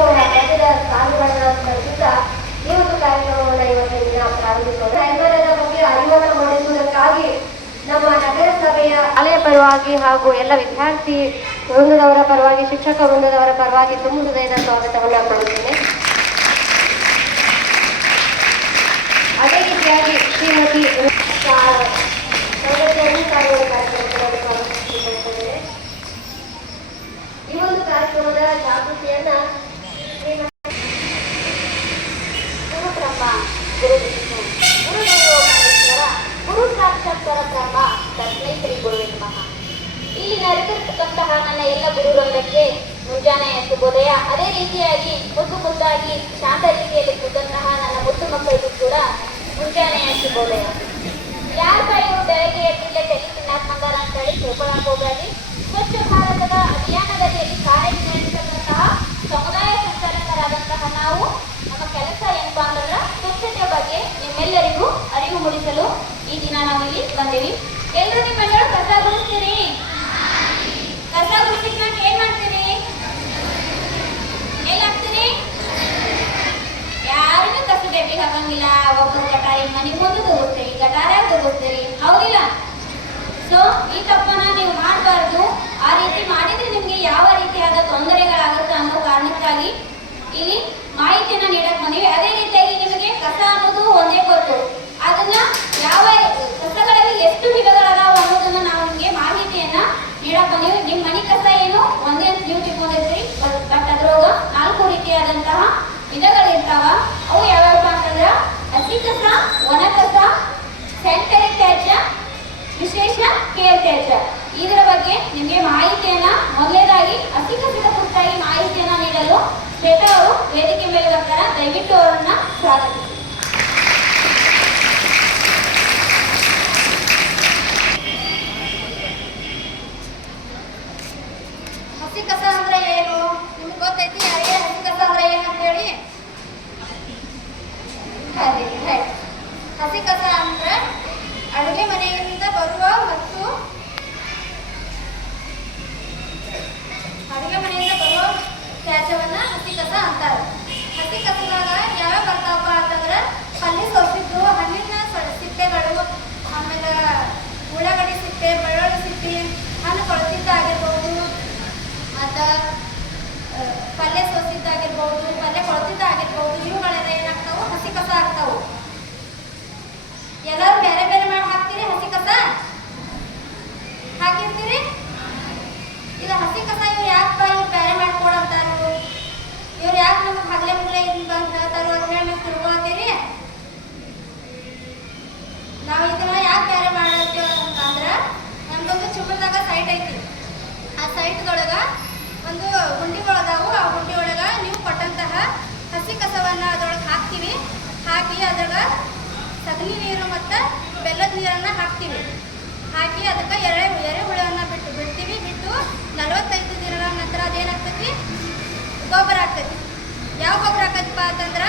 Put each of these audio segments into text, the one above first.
ಅವರ ಪದ್ಯದ ಸಾಲುಗಳನ್ನು ಸ್ಮರಿಸುತ್ತಾ ಈ ಒಂದು ಕಾರ್ಯಕ್ರಮವನ್ನು ಇವತ್ತಿನ ದಿನ ಪ್ರಾರಂಭಿಸೋಣ. ಕೈಮರದ ಬಗ್ಗೆ ಅರಿವನ್ನು ಮೂಡಿಸುವುದಕ್ಕಾಗಿ ನಮ್ಮ ನಗರಸಭೆಯ ಶಾಲೆಯ ಪರವಾಗಿ ಹಾಗೂ ಎಲ್ಲ ವಿದ್ಯಾರ್ಥಿ ವೃಂದದವರ ಪರವಾಗಿ, ಶಿಕ್ಷಕ ವೃಂದದವರ ಪರವಾಗಿ ತುಂಬ ಹೃದಯದ ಸ್ವಾಗತವನ್ನು ಕೊಡುತ್ತೇನೆ. ಅದೇ ರೀತಿಯಾಗಿ ಶ್ರೀಮತಿ ಈ ಒಂದು ಕಾರ್ಯಕ್ರಮದ ಜಾಗೃತಿಯನ್ನ ಗುರು ಸಾಕ್ಷಾತ್ ಪರಬ್ರಹ್ಮ ತಸ್ಮೈ ಶ್ರೀ ಗುರುವೇ ನಮಃ. ಇಲ್ಲಿ ನಡೆದಿರತಕ್ಕಂತಹ ನನ್ನ ಎಲ್ಲ ಗುರುವೃಂದಕ್ಕೆ ಮುಂಜಾನೆಯ ಶುಭೋದಯ. ಅದೇ ರೀತಿಯಾಗಿ ಮುದ್ದಾಗಿ ಶಾಂತ ರೀತಿಯಲ್ಲಿ ಕೂತಂತಹ ನನ್ನ ಮುದ್ದು ಮಕ್ಕಳಿಗೂ ಕೂಡ ಮುಂಜಾನೆಯ ಶುಭೋದಯ. ಯಾರ ಕೈಯೂ ಬೆಳಗ್ಗೆ ಎದ್ದಿಲ್ಲ ತಲೆ ತಿನ್ನಾಕ್ ಬಂದಾರ ಅಂತ ಹೇಳಿ ತಿಳ್ಕೊಳಕ್ ಹೋಗಬೇಡಿ. ಸ್ವಚ್ಛ ಭಾರತದ ಅಭಿಯಾನದಲ್ಲಿ ಕಾರ್ಯನಿರ್ವಹಿಸತಕ್ಕಂತಹ ಸಮುದಾಯ ಸಂಚಾಲಕರಾದಂತಹ ನಾವು ನಮ್ಮ ಕೆಲಸ ಏನಪ್ಪಾ ಅಂತಂದ್ರೆ ಸ್ವಚ್ಛತೆ ಬಗ್ಗೆ ನಿಮ್ಮೆಲ್ಲರಿಗೂ ಅರಿವು ಮೂಡಿಸಲು ಈ ದಿನ ನಾವು ಇಲ್ಲಿ ಬಂದೀವಿ. ಎಲ್ಲರೂ ನಿಮ್ಮೆಲ್ಲರೂ ಕಸ ಗುಡಿಸ್ತೀರಿ? ಕಸ ಗುಡಿಸಿಕೊಂಡು ಏನ್ ಮಾಡ್ತೀರಿ? ಎಲ್ಲಾಗ್ತೀರಿ? ಯಾರಿಗೂ ಕಸ ಬೇಬಿಗೆ ಹಾಕಂಗಿಲ್ಲ. ಒಬ್ಬರು ಗಟಾರಿ ಮನೆ ಮುಂದೆ ತಗೋತೀರಿ, ಗಟಾರ್ಯಾಗ ತಗೋತೀರಿ, ಹೌದಿಲ್ಲ? ಸೊ ಈ ತಪ್ಪನ್ನ ನೀವು ಮಾಡಬಾರ್ದು. ಆ ರೀತಿ ಮಾಡಿದ್ರೆ ನಿಮ್ಗೆ ಯಾವ ರೀತಿಯಾದ ತೊಂದರೆಗಳಾಗುತ್ತೆ ಅನ್ನೋ ಕಾರಣಕ್ಕಾಗಿ ಇಲ್ಲಿ ಮಾಹಿತಿಯನ್ನ ನೀಡಕ್ ಬಂದಿವಿ. ಅದೇ ರೀತಿಯಾಗಿ ನಿಮಗೆ ಕಸ ಅನ್ನೋದು ಒಂದೇ ಗೊತ್ತು. ಅದನ್ನ ಯಾವ ಕಸಗಳಲ್ಲಿ ಎಷ್ಟು ವಿಧಗಳದಾವ ಅನ್ನೋದನ್ನ ನಾವು ನಿಮ್ಗೆ ಮಾಹಿತಿಯನ್ನ ನೀಡಕ್ ಬಂದಿವಿ. ನಿಮ್ ಮನೆ ಕಸ ಏನು ಒಂದೇ ಅಂತ ನೀವು ತಿಳ್ಕೊಂಡಿರ್ತೀರಿ, ಬಟ್ ಅದ್ರೊಳಗ 4 ರೀತಿಯಾದಂತಹ ವಿಧಗಳಿರ್ತಾವ. ಅವು ಯಾವ್ಯಾವ ಅಂತಂದ್ರ ಹಸಿ ಕಸ, ಒಣ ಕಸ, ಸೆಂಟರಿ ತ್ಯಾಜ್ಯ, ವಿಶೇಷ ಕೇರ್ ತ್ಯಾಜ್ಯ. ಇದರ ಬಗ್ಗೆ ನಿಮಗೆ ಮಾಹಿತಿಯನ್ನ ಮೊದಲನೇದಾಗಿ ಹಸಿ ಕಸದ ಕುರಿತಾಗಿ ಮಾಹಿತಿಯನ್ನ ನೀಡಲು ಶ್ವೇತಾ ಅವರು ವೇದಿಕೆ ಮೇಲೆ ಬರ್ತಾರೆ. ದಯವಿಟ್ಟು ಅವರನ್ನ ಸ್ವಾಗತಿಸಿ. ಹಸಿ ಕಸ ಅಂದ್ರೆ ಏನು ನಿಮ್ಗೆ ಗೊತ್ತೈತಿ? ಯಾರಿಗೆ ಹಸಿ ಕಸ ಅಂದ್ರೆ ಏನು ಅಂತ ಹೇಳಿ? ಹಸಿ ಕಸ ಅಂದ್ರೆ ಅಡುಗೆ ಮನೆಯಿಂದ ಬರುವ ಮತ್ತು ತ್ಯಾಜ್ಯವನ್ನ ಹಸಿ ಕಸ ಅಂತಾರೆ. ಹಸಿ ಕಸದಾಗ ಯಾವ ಬರ್ತಾವಪ್ಪ ಅಂತಂದ್ರೆ ಪಲ್ಯ ಸೋಸಿದ್ದು, ಹಣ್ಣಿನ ಸಿಪ್ಪೆಗಳು, ಆಮೇಲೆ ಉಳ್ಳಾಗಡ್ಡಿ ಸಿಪ್ಪೆ, ಬೆಳ್ಳುಳ್ಳಿ ಸಿಪ್ಪೆ, ಹಣ್ಣು ಕೊಳತಿದ್ದಾಗಿರ್ಬೋದು, ಮತ್ತು ಪಲ್ಯ ಸೋಸಿದ್ದಾಗಿರ್ಬೋದು, ಪಲ್ಯ ಕೊಳತಿದ್ದಾಗಿರ್ಬೋದು, ಇವುಗಳೆಲ್ಲ ಏನಾಗ್ತಾವು? ಹಸಿ ಕಸ ಆಗ್ತಾವು. ಎಲ್ಲರೂ ಬೇರೆ ಬೇರೆ ಮಾಡಿ ಹಾಕ್ತೀರಿ? ಹಸಿ ಕಸ ಹಾಕಿರ್ತೀರಿ? ಇದು ಹಸಿ ಕಸ ಇವ್ರು ಯಾಕೆ ಇವ್ರು ಬೇರೆ ಮಾಡ್ಕೊಡಂತಾರು? ಇವ್ರು ಯಾಕೆ ನಮಗೆ ಹಗಲೆ ಮುಗಲೆ ಬಂದು ಹೇಳ್ತಾರೋ ಅಂತ ಹೇಳಿ ನೀವು ತಿಳ್ಕೊಳ್ತೀರಿ? ನಾವು ಇದನ್ನ ಯಾಕೆ ಬೇರೆ ಮಾಡೋದು ಅಂತಂದ್ರೆ ನಮ್ದೊಂದು ಚಿಕ್ಕದಾಗ ಸೈಟ್ ಐತಿ. ಆ ಸೈಟ್ದೊಳಗೆ ಒಂದು ಗುಂಡಿಗಳದಾವು. ಆ ಗುಂಡಿ ಒಳಗೆ ನೀವು ಕೊಟ್ಟಂತಹ ಹಸಿ ಕಸವನ್ನು ಅದರೊಳಗೆ ಹಾಕ್ತೀವಿ. ಹಾಕಿ ಅದ್ರಾಗ ಸಗಣಿ ನೀರು ಮತ್ತು ಬೆಲ್ಲದ ನೀರನ್ನು ಹಾಕ್ತೀವಿ. ಹಾಕಿ ಅದಕ್ಕೆ ಎರೆಹುಳವನ್ನು ಬಿಡ್ತೀವಿ. ಬಿಟ್ಟು 45 ದಿನಗಳ ನಂತರ ಅದೇನಾಗ್ತೈತಿ? ಗೊಬ್ಬರ ಆಗ್ತೈತಿ. ಯಾವ ಗೊಬ್ಬರ ಹಾಕತ್ತಪ್ಪ ಅಂತಂದ್ರೆ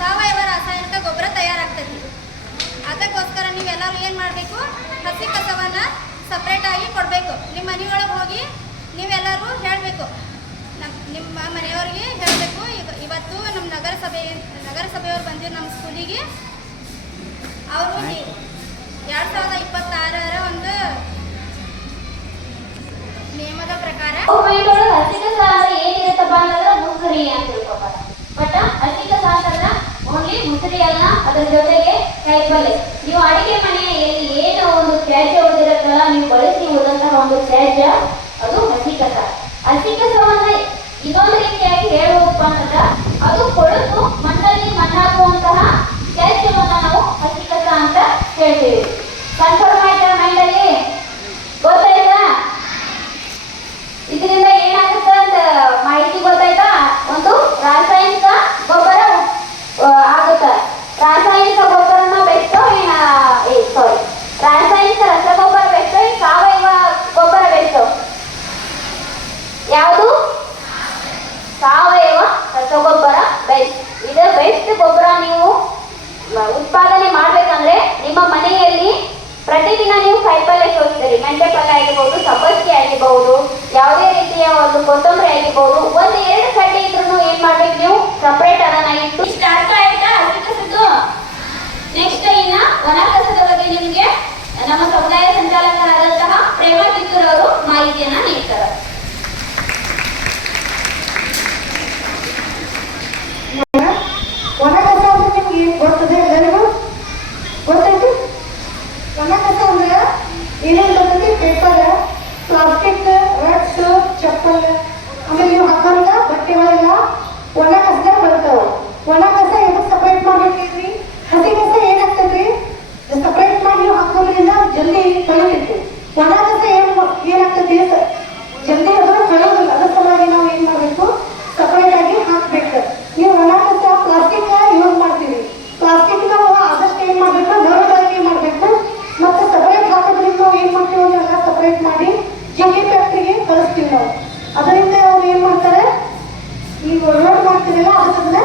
ಸಾವಯವ ರಾಸಾಯನಿಕ ಗೊಬ್ಬರ ತಯಾರಾಗ್ತೈತಿ. ಅದಕ್ಕೋಸ್ಕರ ನೀವೆಲ್ಲರೂ ಏನು ಮಾಡಬೇಕು? ಹಸಿ ಕಸವನ್ನು ಸಪ್ರೇಟಾಗಿ ಕೊಡಬೇಕು. ನಿಮ್ಮ ಮನೆಯೊಳಗೆ ಹೋಗಿ ನೀವೆಲ್ಲರೂ ಹೇಳಬೇಕು, ನಿಮ್ಮ ಮನೆಯವ್ರಿಗೆ ಹೇಳಬೇಕು. ಇವತ್ತು ನಮ್ಮ ನಗರಸಭೆಯವ್ರು ಬಂದಿರು ನಮ್ಮ ಸ್ಕೂಲಿಗೆ. ಅವರು 2026 ಒಂದು ನಿಯಮದ ಪ್ರಕಾರ ಹಸಿ ಕಸ ಅಂದ್ರೆ ಏನಿರುತ್ತಪ್ಪ ಅಂತಂದ್ರೆ ಮುಸುರಿ ಅಂತ ತಿಳ್ಕೊಬಾರ. ಬಟ್ ಹಸಿ ಕಸ ಅಂತಂದ್ರೆ ಓನ್ಲಿ ಮುಸುರಿ ಅಲ್ಲ, ಅದ್ರ ಜೊತೆಗೆ ಕೈಪಲ್ಲೆ. ನೀವು ಅಡಿಗೆ ಮನೆಯಲ್ಲಿ ಏನು ಒಂದು ತ್ಯಾಜ್ಯ ಉಳಿದಿರುತ್ತಲ್ಲ, ನೀವು ಬಳಸಿ ಉಳಿದಂತಹ ಒಂದು ತ್ಯಾಜ್ಯ, ಅದು ಹಸಿ ಕಸ. ಹಸಿ ಕಸವನ್ನ ಇನ್ನೊಂದು ರೀತಿಯಾಗಿ ಹೇಳುವಪ್ಪ ಅಂತಂದ್ರೆ ಅದು ಕೊಳೆತು ಮಣ್ಣಲ್ಲಿ ಮಣ್ಣಾಗುವಂತಹ ತ್ಯಾಜ್ಯವನ್ನ ನಾವು ಹಸಿ ಕಸ ಅಂತ ಹೇಳ್ತೀವಿ. ಕನ್ಫರ್ಮ್ ಆಯ್ತಾ ಮೈಂಡಲ್ಲಿ? ಗೊತ್ತಾಯ್ತಾ? ಇದರಿಂದ ಏನಾಗುತ್ತೆ ಅಂತ ಮಾಹಿತಿ ಗೊತ್ತಾಯ್ತಾ? ಒಂದು ರಾಸಾಯನಿಕ ಗೊಬ್ಬರ ಆಗುತ್ತೆ. ರಾಸಾಯನಿಕ ಗೊಬ್ಬರನ ಬೆಚ್ಚೋ ರಾಸಾಯನಿಕ ರಸಗೊಬ್ಬರ ಬೆಚ್ಚೋ, ಸಾವಯವ ಗೊಬ್ಬರ ಬೆಚ್ಚೋ? ಯಾವುದು? ಸಾವಯವ ರಸಗೊಬ್ಬರ ಬೆಸ್ಟ್. ಇದು ಬೆಸ್ಟ್ ಗೊಬ್ಬರ. ನೀವು ಉತ್ಪಾದನೆ ಮಾಡ್ಬೇಕಂದ್ರೆ ನಿಮ್ಮ ಮನೆಯಲ್ಲಿ ಪ್ರತಿದಿನ ನೀವು ಕಾಯಿಪಲ್ಯ ಸೋಸ್ತೀರಿ. ಮೆಂತೆ ಪಲ್ಯ ಆಗಿರ್ಬೋದು, ಸಬ್ಬಕ್ಕಿ ಆಗಿರ್ಬೋದು, ಯಾವುದೇ ರೀತಿ ರೀತಿಯ ಒಂದು ಕೊತ್ತಂಬರಿ ಆಗಿರ್ಬೋದು, ಒಂದು 2 ಕಡ್ಡಿ ಇದ್ರೂ ಏನ್ ಮಾಡ್ಬೇಕು ನೀವು ಸಪರೇಟ್ ಅದನ್ನ ಇಟ್ಟು ಇಷ್ಟ ಅರ್ಥ ಆಯ್ತಾ ಹಸಿ ಕಸದ್ದು. ನೆಕ್ಸ್ಟ್ ಇನ್ನ ಒಣ ಕಸದ ಬಗ್ಗೆ ನಿಮ್ಗೆ ನಮ್ಮ ಸಮುದಾಯ ಸಂಚಾಲಕರಾದಂತಹ ಪ್ರೇಮ ಕಿತ್ತೂರ್ ಅವರು ಮಾಹಿತಿಯನ್ನ ನೀಡ್ತಾರೆ. ಒಣ ಕಸ ಅಂದ್ರೆ ನಿಮ್ಗೆ ಏನು ಗೊತ್ತದೆ ಎಲ್ಲರಿಗೂ ಗೊತ್ತೈತಿ? ಒಣ ಕಸ ಅಂದ್ರೆ ಏನೇನು ಗೊತ್ತೈತಿ? ಪೇಪರ್, ಪ್ಲಾಸ್ಟಿಕ್, ರಟ್ಸ್, ಚಪ್ಪಲ್, ಆಮೇಲೆ ನೀವು ಹಾಕೋಲ್ಲ ಬಟ್ಟೆಗಳೆಲ್ಲ ಒಣ ಕಸದಾಗ ಬರ್ತಾವ. ಒಣ ಕಸ ಎದಕ್ಕೆ ಸಪ್ರೇಟ್ ಮಾಡ್ಬೇಕ್ರಿ? ಹಸಿ ಕಸ ಏನಾಗ್ತದ್ರಿ? ಸಪ್ರೇಟ್ ಮಾಡಿ ನೀವು ಹಾಕೋದ್ರಿಂದ ಜಲ್ದಿ ತೊಳಿತೈತಿ. ಒಣ ಕಸ ಏನಾಗ್ತದೆ? ಜಲ್ದಿ ಅದು ತೊಳೆಯೋದಿಲ್ಲ. ಅದ್ರ ಸಲುವಾಗಿ ನಾವು ಏನ್ ಮಾಡ್ಬೇಕು? ಸಪರೇಟ್ ಆಗಿ ಹಾಕ್ಬೇಕು. ನೀವು ಒಣ ಕಸ ಪ್ಲಾಸ್ಟಿಕ್ ಯೂಸ್ ಮಾಡ್ತೀವಿ. ಪ್ಲಾಸ್ಟಿಕ್ ನಾವು ಆದಷ್ಟು ಏನ್ ಮಾಡ್ಬೇಕು? ಮರುಬಳಕೆ ಮಾಡ್ಬೇಕು. ಮತ್ತೆ ಸಪರೇಟ್ ಹಾಕೋದ್ರಿಂದ ನಾವು ಏನ್ ಮಾಡ್ತೀವಿ? ಅದನ್ನೆಲ್ಲ ಸಪರೇಟ್ ಮಾಡಿ ಜಿಗಿ ಫ್ಯಾಕ್ಟ್ರಿಗೆ ಕಳಿಸ್ತೀವಿ ನಾವು. ಅದರಿಂದ ಅವ್ರು ಏನ್ ಮಾಡ್ತಾರೆ? ನೀವು ಲೋಡ್ ಮಾಡ್ತೀರಲ್ಲ ಅದನ್ನ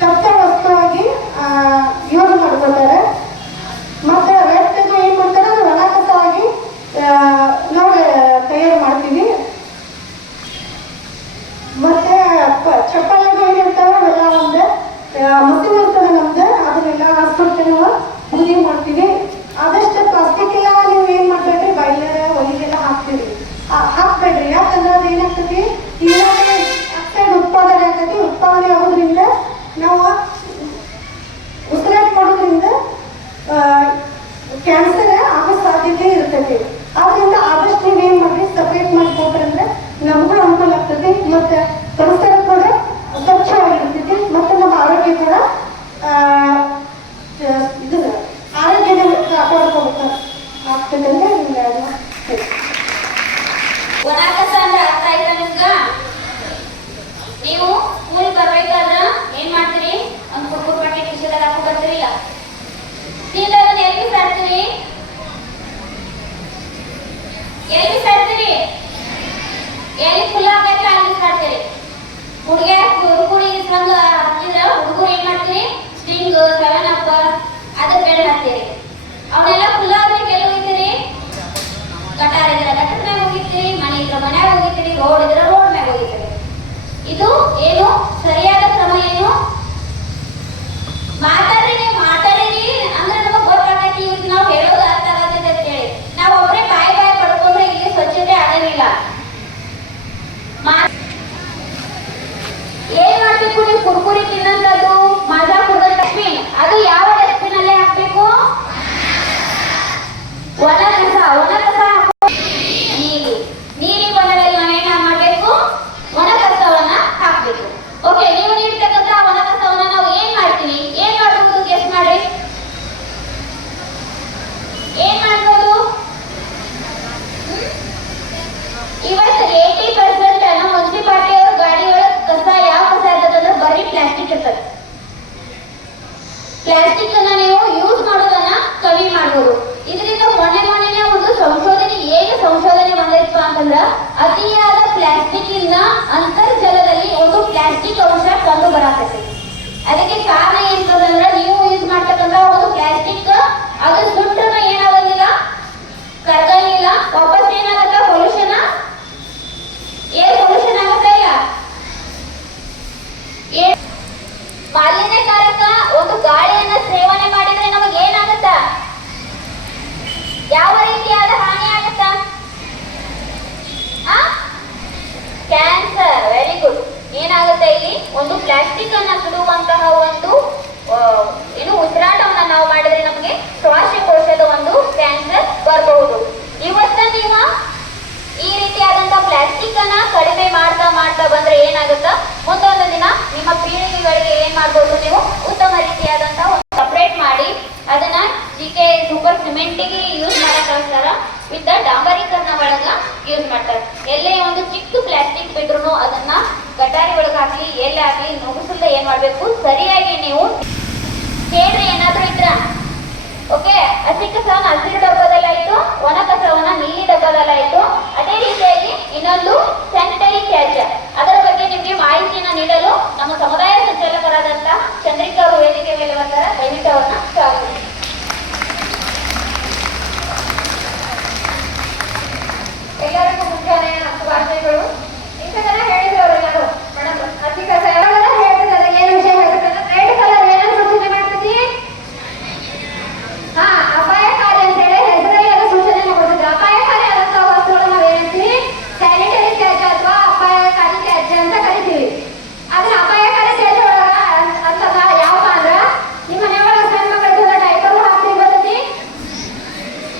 ಕಚ್ಚಾ ವಸ್ತುವಾಗಿ ಯೂಸ್ ಮಾಡ್ಕೊಳ್ತಾರೆ. ಮತ್ತೆ ರೆಸ್ಟ್ ಏನ್ ಮಾಡ್ತಾರೆ? ಅದು ಒಣ ಕಸ ಆಗಿ ನಾವು ತಯಾರು ಮಾಡ್ತೀವಿ. ಮತ್ತೆ ಚಪ್ಪಲಿಗೆ ಏನಿರ್ತಾವೆ ಅವೆಲ್ಲ ಒಂದು ಮಸೀನ್ ಇರ್ತದೆ ನಮ್ದು, ಅದನ್ನೆಲ್ಲ ಹಾಸ್ಬಿಟ್ಟು ನಾವು ಬೂದಿ ಮಾಡ್ತೀವಿ. ಆದಷ್ಟು ಪ್ಲಾಸ್ಟಿಕ್ ಎಲ್ಲ ನೀವು ಏನ್ ಮಾಡ್ಬೇಡ್ರಿ, ಬಾಯ್ಲರ್ ಒಲಿಗೆಲ್ಲ ಹಾಕ್ತೀವಿ. ಹಾಕ್ಬೇಡ್ರಿ. ಯಾಕಂದ್ರೆ ಅದು ಏನಾಗ್ತದೆ? ಆಕ್ಸೈಡ್ ಉತ್ಪಾದನೆ ಆಗ್ತದೆ. ಉತ್ಪಾದನೆ ಆಗೋದ್ರಿಂದ ನಾವು ಉಸಿರಾಟ ಮಾಡೋದ್ರಿಂದ ಕ್ಯಾನ್ಸರ್ ಆಗೋ ಸಾಧ್ಯತೆ ಇರ್ತೈತಿ. ಆದ್ರಿಂದ ಆದಷ್ಟು ನೀವೇನ್ ಮಾಡ್ರಿ, ಸಪರೇಟ್ ಮಾಡ್ಕೊಟ್ರಂದ್ರೆ ನಮಗೂ ಅನುಕೂಲ ಆಗ್ತದೆ. ಮತ್ತೆ ಪರಿಸರ ಕೂಡ ಸ್ವಚ್ಛವಾಗಿರ್ತೈತಿ. ಮತ್ತೆ ನಮ್ಮ ಆರೋಗ್ಯ ಕೂಡ ಇದು ಆರೋಗ್ಯದ ಕಾಪಾಡ್ಕೋಬೇಕು ಆಗ್ತದೆ ಅಂತ ಒಣ ಕಸ ಅಂದ್ರೆ ಅರ್ಥ ಆಯ್ತಾ ನಿಮ್ಗ? ನೀವು ಸ್ಕೂಲ್ ಬರ್ಬೇಕಾದ್ರ ಏನ್ ಮಾಡ್ತೀರಿ? ಒಂದು ಕುರ್ಕುರ್ ಪ್ಯಾಕೆಟ್ ಕಿಶೆದಾಗ ಹಾಕಿ ಬರ್ತೀರಿಲ್ಲ, ಸೀದಾ ಅದನ್ನ ಎಲ್ಲಿ ಬಿಸಾಡ್ತೀರಿ? ಎಲ್ಲಿ ಬಿಸಾಡ್ತೀರಿ? ಎಲ್ಲಿ ಫುಲ್ ಆಗೈತೆ ಅಲ್ಲಿ ಬಿಸಾಡ್ತೀರಿ. ಹುಡುಗಿ ಇಸ್ರಂಗ ಹಾಕಿದ್ರ ಹುಡುಗರು ಏನ್ ಮಾಡ್ತೀರಿ? ಸ್ಟಿಂಗ್, 7up ಅದ್ರ ಬೆಳೆ ಹಾಕ್ತೀರಿ. ಅವನ್ನೆಲ್ಲ ಫುಲ್ ಆದ್ರೆ ಎಲ್ಲಿ ಹೋಗಿತೀರಿ? ಗಟಾರ ಇದ್ರ ಗಟರ್ ಮ್ಯಾಗ ಹೋಗಿರ್ತೀರಿ, ಮನೆ ಇದ್ರ ಮನ್ಯಾಗ ಹೋಗಿರ್ತೀರಿ, ರೋಡ್ ಇದ್ರ ರೋಡ್ ಮ್ಯಾಗ ಹೋಗಿರ್ತೀರಿ. ಇದು ಏನು ಸರಿಯಾದ ಕ್ರಮ? ಏನು ಮಾತಾಡ್ರಿ, ನೀವು ಮಾತಾಡಿರಿ ಅಂದ್ರೆ ನಮಗ್ ಗೊತ್ತಾಗೈತಿ. ಇವ್ರಿಗೆ ನಾವು ಹೇಳೋದು ಅರ್ಥ ಆಗತೈತೆ ಅಂತ ಹೇಳಿ ನಾವು ಒಬ್ಬರೇ ಬಾಯಿ ಪಡ್ಕೊಂಡ್ರೆ ಇಲ್ಲಿ ಸ್ವಚ್ಛತೆ ಆಗಲಿಲ್ಲ. ಏನ್ ಮಾಡ್ಬೇಕು? ನೀವು ಕುರ್ಕುರಿ ತಿನ್ನಂತದ್ದು, ಮಜಾ ಕುಡ್ದ ಡಸ್ಟ್ಬಿನ್, ಅದು ಯಾವ ಡಸ್ಟ್ಬಿನ್ ಅಲ್ಲೇ ಹಾಕ್ಬೇಕು? ಒಣ ಕಸ ನೀರಿ ಬಣ್ಣದಲ್ಲಿ ನಾವೇನ ಮಾಡ್ಬೇಕು? ಒಣ ಕಸವನ್ನ ಹಾಕ್ಬೇಕು. ಓಕೆ, ನೀವು ನೀಡ್ತಕ್ಕಂತ ಒಣ ಕಸವನ್ನ ನಾವು ಏನ್ ಮಾಡ್ತೀವಿ? ಏನ್ ಮಾಡ್ಬೋದು? ಗೆಸ್ ಮಾಡ್ರಿ. ಏನ್ ಮಾಡ್ಬೋದು? ಇವತ್ತು 80% ನಮ್ಮ ಮುನ್ಸಿಪಾಲಿಟಿ ಅವ್ರ ಗಾಡಿ ಒಳಗ್ ಕಸ ಯಾವ ಕಸ ಇರ್ತದಂದ್ರೆ ಬರೀ ಪ್ಲಾಸ್ಟಿಕ್ ಇರ್ತದೆ. ಪ್ಲಾಸ್ಟಿಕ್ ಅನ್ನ ನೀವು ಯೂಸ್ ಮಾಡೋದನ್ನ ಕಮ್ಮಿ ಮಾಡ್ಬೋದು. ಇದರಿಂದ ಮೊನ್ನೆ ಒಂದು ಸಂಶೋಧನೆ ಬಂದೈತಪ್ಪ ಅಂತಂದ್ರ ಅತಿಯಾದ ಪ್ಲಾಸ್ಟಿಕ್ ಇಂದ ಅಂತರ್ಜಲದಲ್ಲಿ ಒಂದು ಪ್ಲಾಸ್ಟಿಕ್ ಅಂಶ ಕಂಡು ಬರತೈತಿ. ಅದಕ್ಕೆ ಕಾರಣ ಏನಂತಂದ್ರ ನೀವು ಯೂಸ್ ಮಾಡ್ತಕ್ಕಂತ ಒಂದು ಪ್ಲಾಸ್ಟಿಕ್ ಅದು ಸುಟ್ಟನ ಏನಾಗಂಗಿಲ್ಲ, ಕರಗಂಗಿಲ್ಲ. ವಾಪಸ್ ಏನಾಗತ್ತ? ಪೊಲ್ಯೂಷನ್, ಏರ್ ಪೊಲ್ಯೂಷನ್ ಆಗತ್ತ ಇಲ್ಲ? ಮಾಲಿನ್ಯಕಾರಕ ಒಂದು ಗಾಳಿಯನ್ನ ಸೇವನೆ ಮಾಡಿದ್ರೆ ನಮಗೆ ಏನಾಗತ್ತ? ಯಾವ ರೀತಿಯಾದ ಹಾನಿ ಆಗತ್ತ? ಕ್ಯಾನ್ಸರ್. Very good. ಏನಾಗುತ್ತೆ ಇಲ್ಲಿ? ಒಂದು ಪ್ಲಾಸ್ಟಿಕ್ ಅನ್ನ ಸುಡುವಂತಹ ಒಂದು ಉಸಿರಾಟವನ್ನ ನಾವು ಮಾಡಿದ್ರೆ ನಮಗೆ ಶ್ವಾಸಕೋಶದ ಒಂದು ಕ್ಯಾನ್ಸರ್ ಬರಬಹುದು. ಇವತ್ತ ನೀವು ಈ ರೀತಿಯಾದಂತಹ ಪ್ಲಾಸ್ಟಿಕ್ ಅನ್ನ ಕಡಿಮೆ ಮಾಡ್ತಾ ಬಂದ್ರೆ ಏನಾಗುತ್ತಾ? ಮುಂದೊಂದು ದಿನ ನಿಮ್ಮ ಪೀಳಿಗೆಗಳಿಗೆ ಏನ್ ಮಾಡ್ಬೋದು? ನೀವು ಉತ್ತಮ ರೀತಿಯಾದಂತಹ ಸಪರೇಟ್ ಮಾಡಿ ಅದನ್ನ ಜಿಕೆ ಸೂಪರ್ ಸಿಮೆಂಟಿಗೆ ಯೂಸ್ ಮಾಡಕ್ ಕಳಿಸ್ತಾರ. ವಿತ್ ಡಾಂಬರೀಕರಣ ಒಳಗ ಯೂಸ್ ಮಾಡ್ತಾರೆ. ಎಲ್ಲೇ ಒಂದು ಚಿಕ್ಕ ಪ್ಲಾಸ್ಟಿಕ್ ಬಿದ್ರು ಅದನ್ನ ಗಟಾರಿ ಒಳಗ ಹಾಕ್ಲಿ, ಎಲ್ಲೇ ಆಗ್ಲಿ ನುಗ್ಗಿಸಲ್ದೆ ಏನ್ ಮಾಡ್ಬೇಕು? ಸರಿಯಾಗಿ ನೀವು ಕೇಳ್ರಿ ಏನಾದ್ರೂ ಇದ್ರ. ಓಕೆ, ಹಸಿ ಕಸವನ್ನ ಹಸಿರು ಡಬ್ಬದಲ್ಲಾಯ್ತು, ಒಣ ಕಸವನ್ನ ನೀಲಿ ಡಬ್ಬದಲ್ಲಾಯ್ತು. ಅದೇ ರೀತಿಯಾಗಿ ಇನ್ನೊಂದು ಸ್ಯಾನಿಟರಿ ತ್ಯಾಜ್ಯ, ಅದರ ಬಗ್ಗೆ ನಿಮ್ಗೆ ಮಾಹಿತಿಯನ್ನ ನೀಡಲು ನಮ್ಮ ಸಮುದಾಯ ಸಂಚಾಲಕರಾದಂತಹ ಚಂದ್ರಿಕಾ ಅವರು ವೇದಿಕೆ ಮೇಲೆ ಬರ್ತಾರೆ. ದಯವಿಟ್ಟು ಅವ್ರನ್ನ ಸ್ವಾಗತಿಸಿ. ಎಲ್ಲರಿಗೂ ಮುಂಜಾನೆ ಶುಭಾಶಯಗಳು.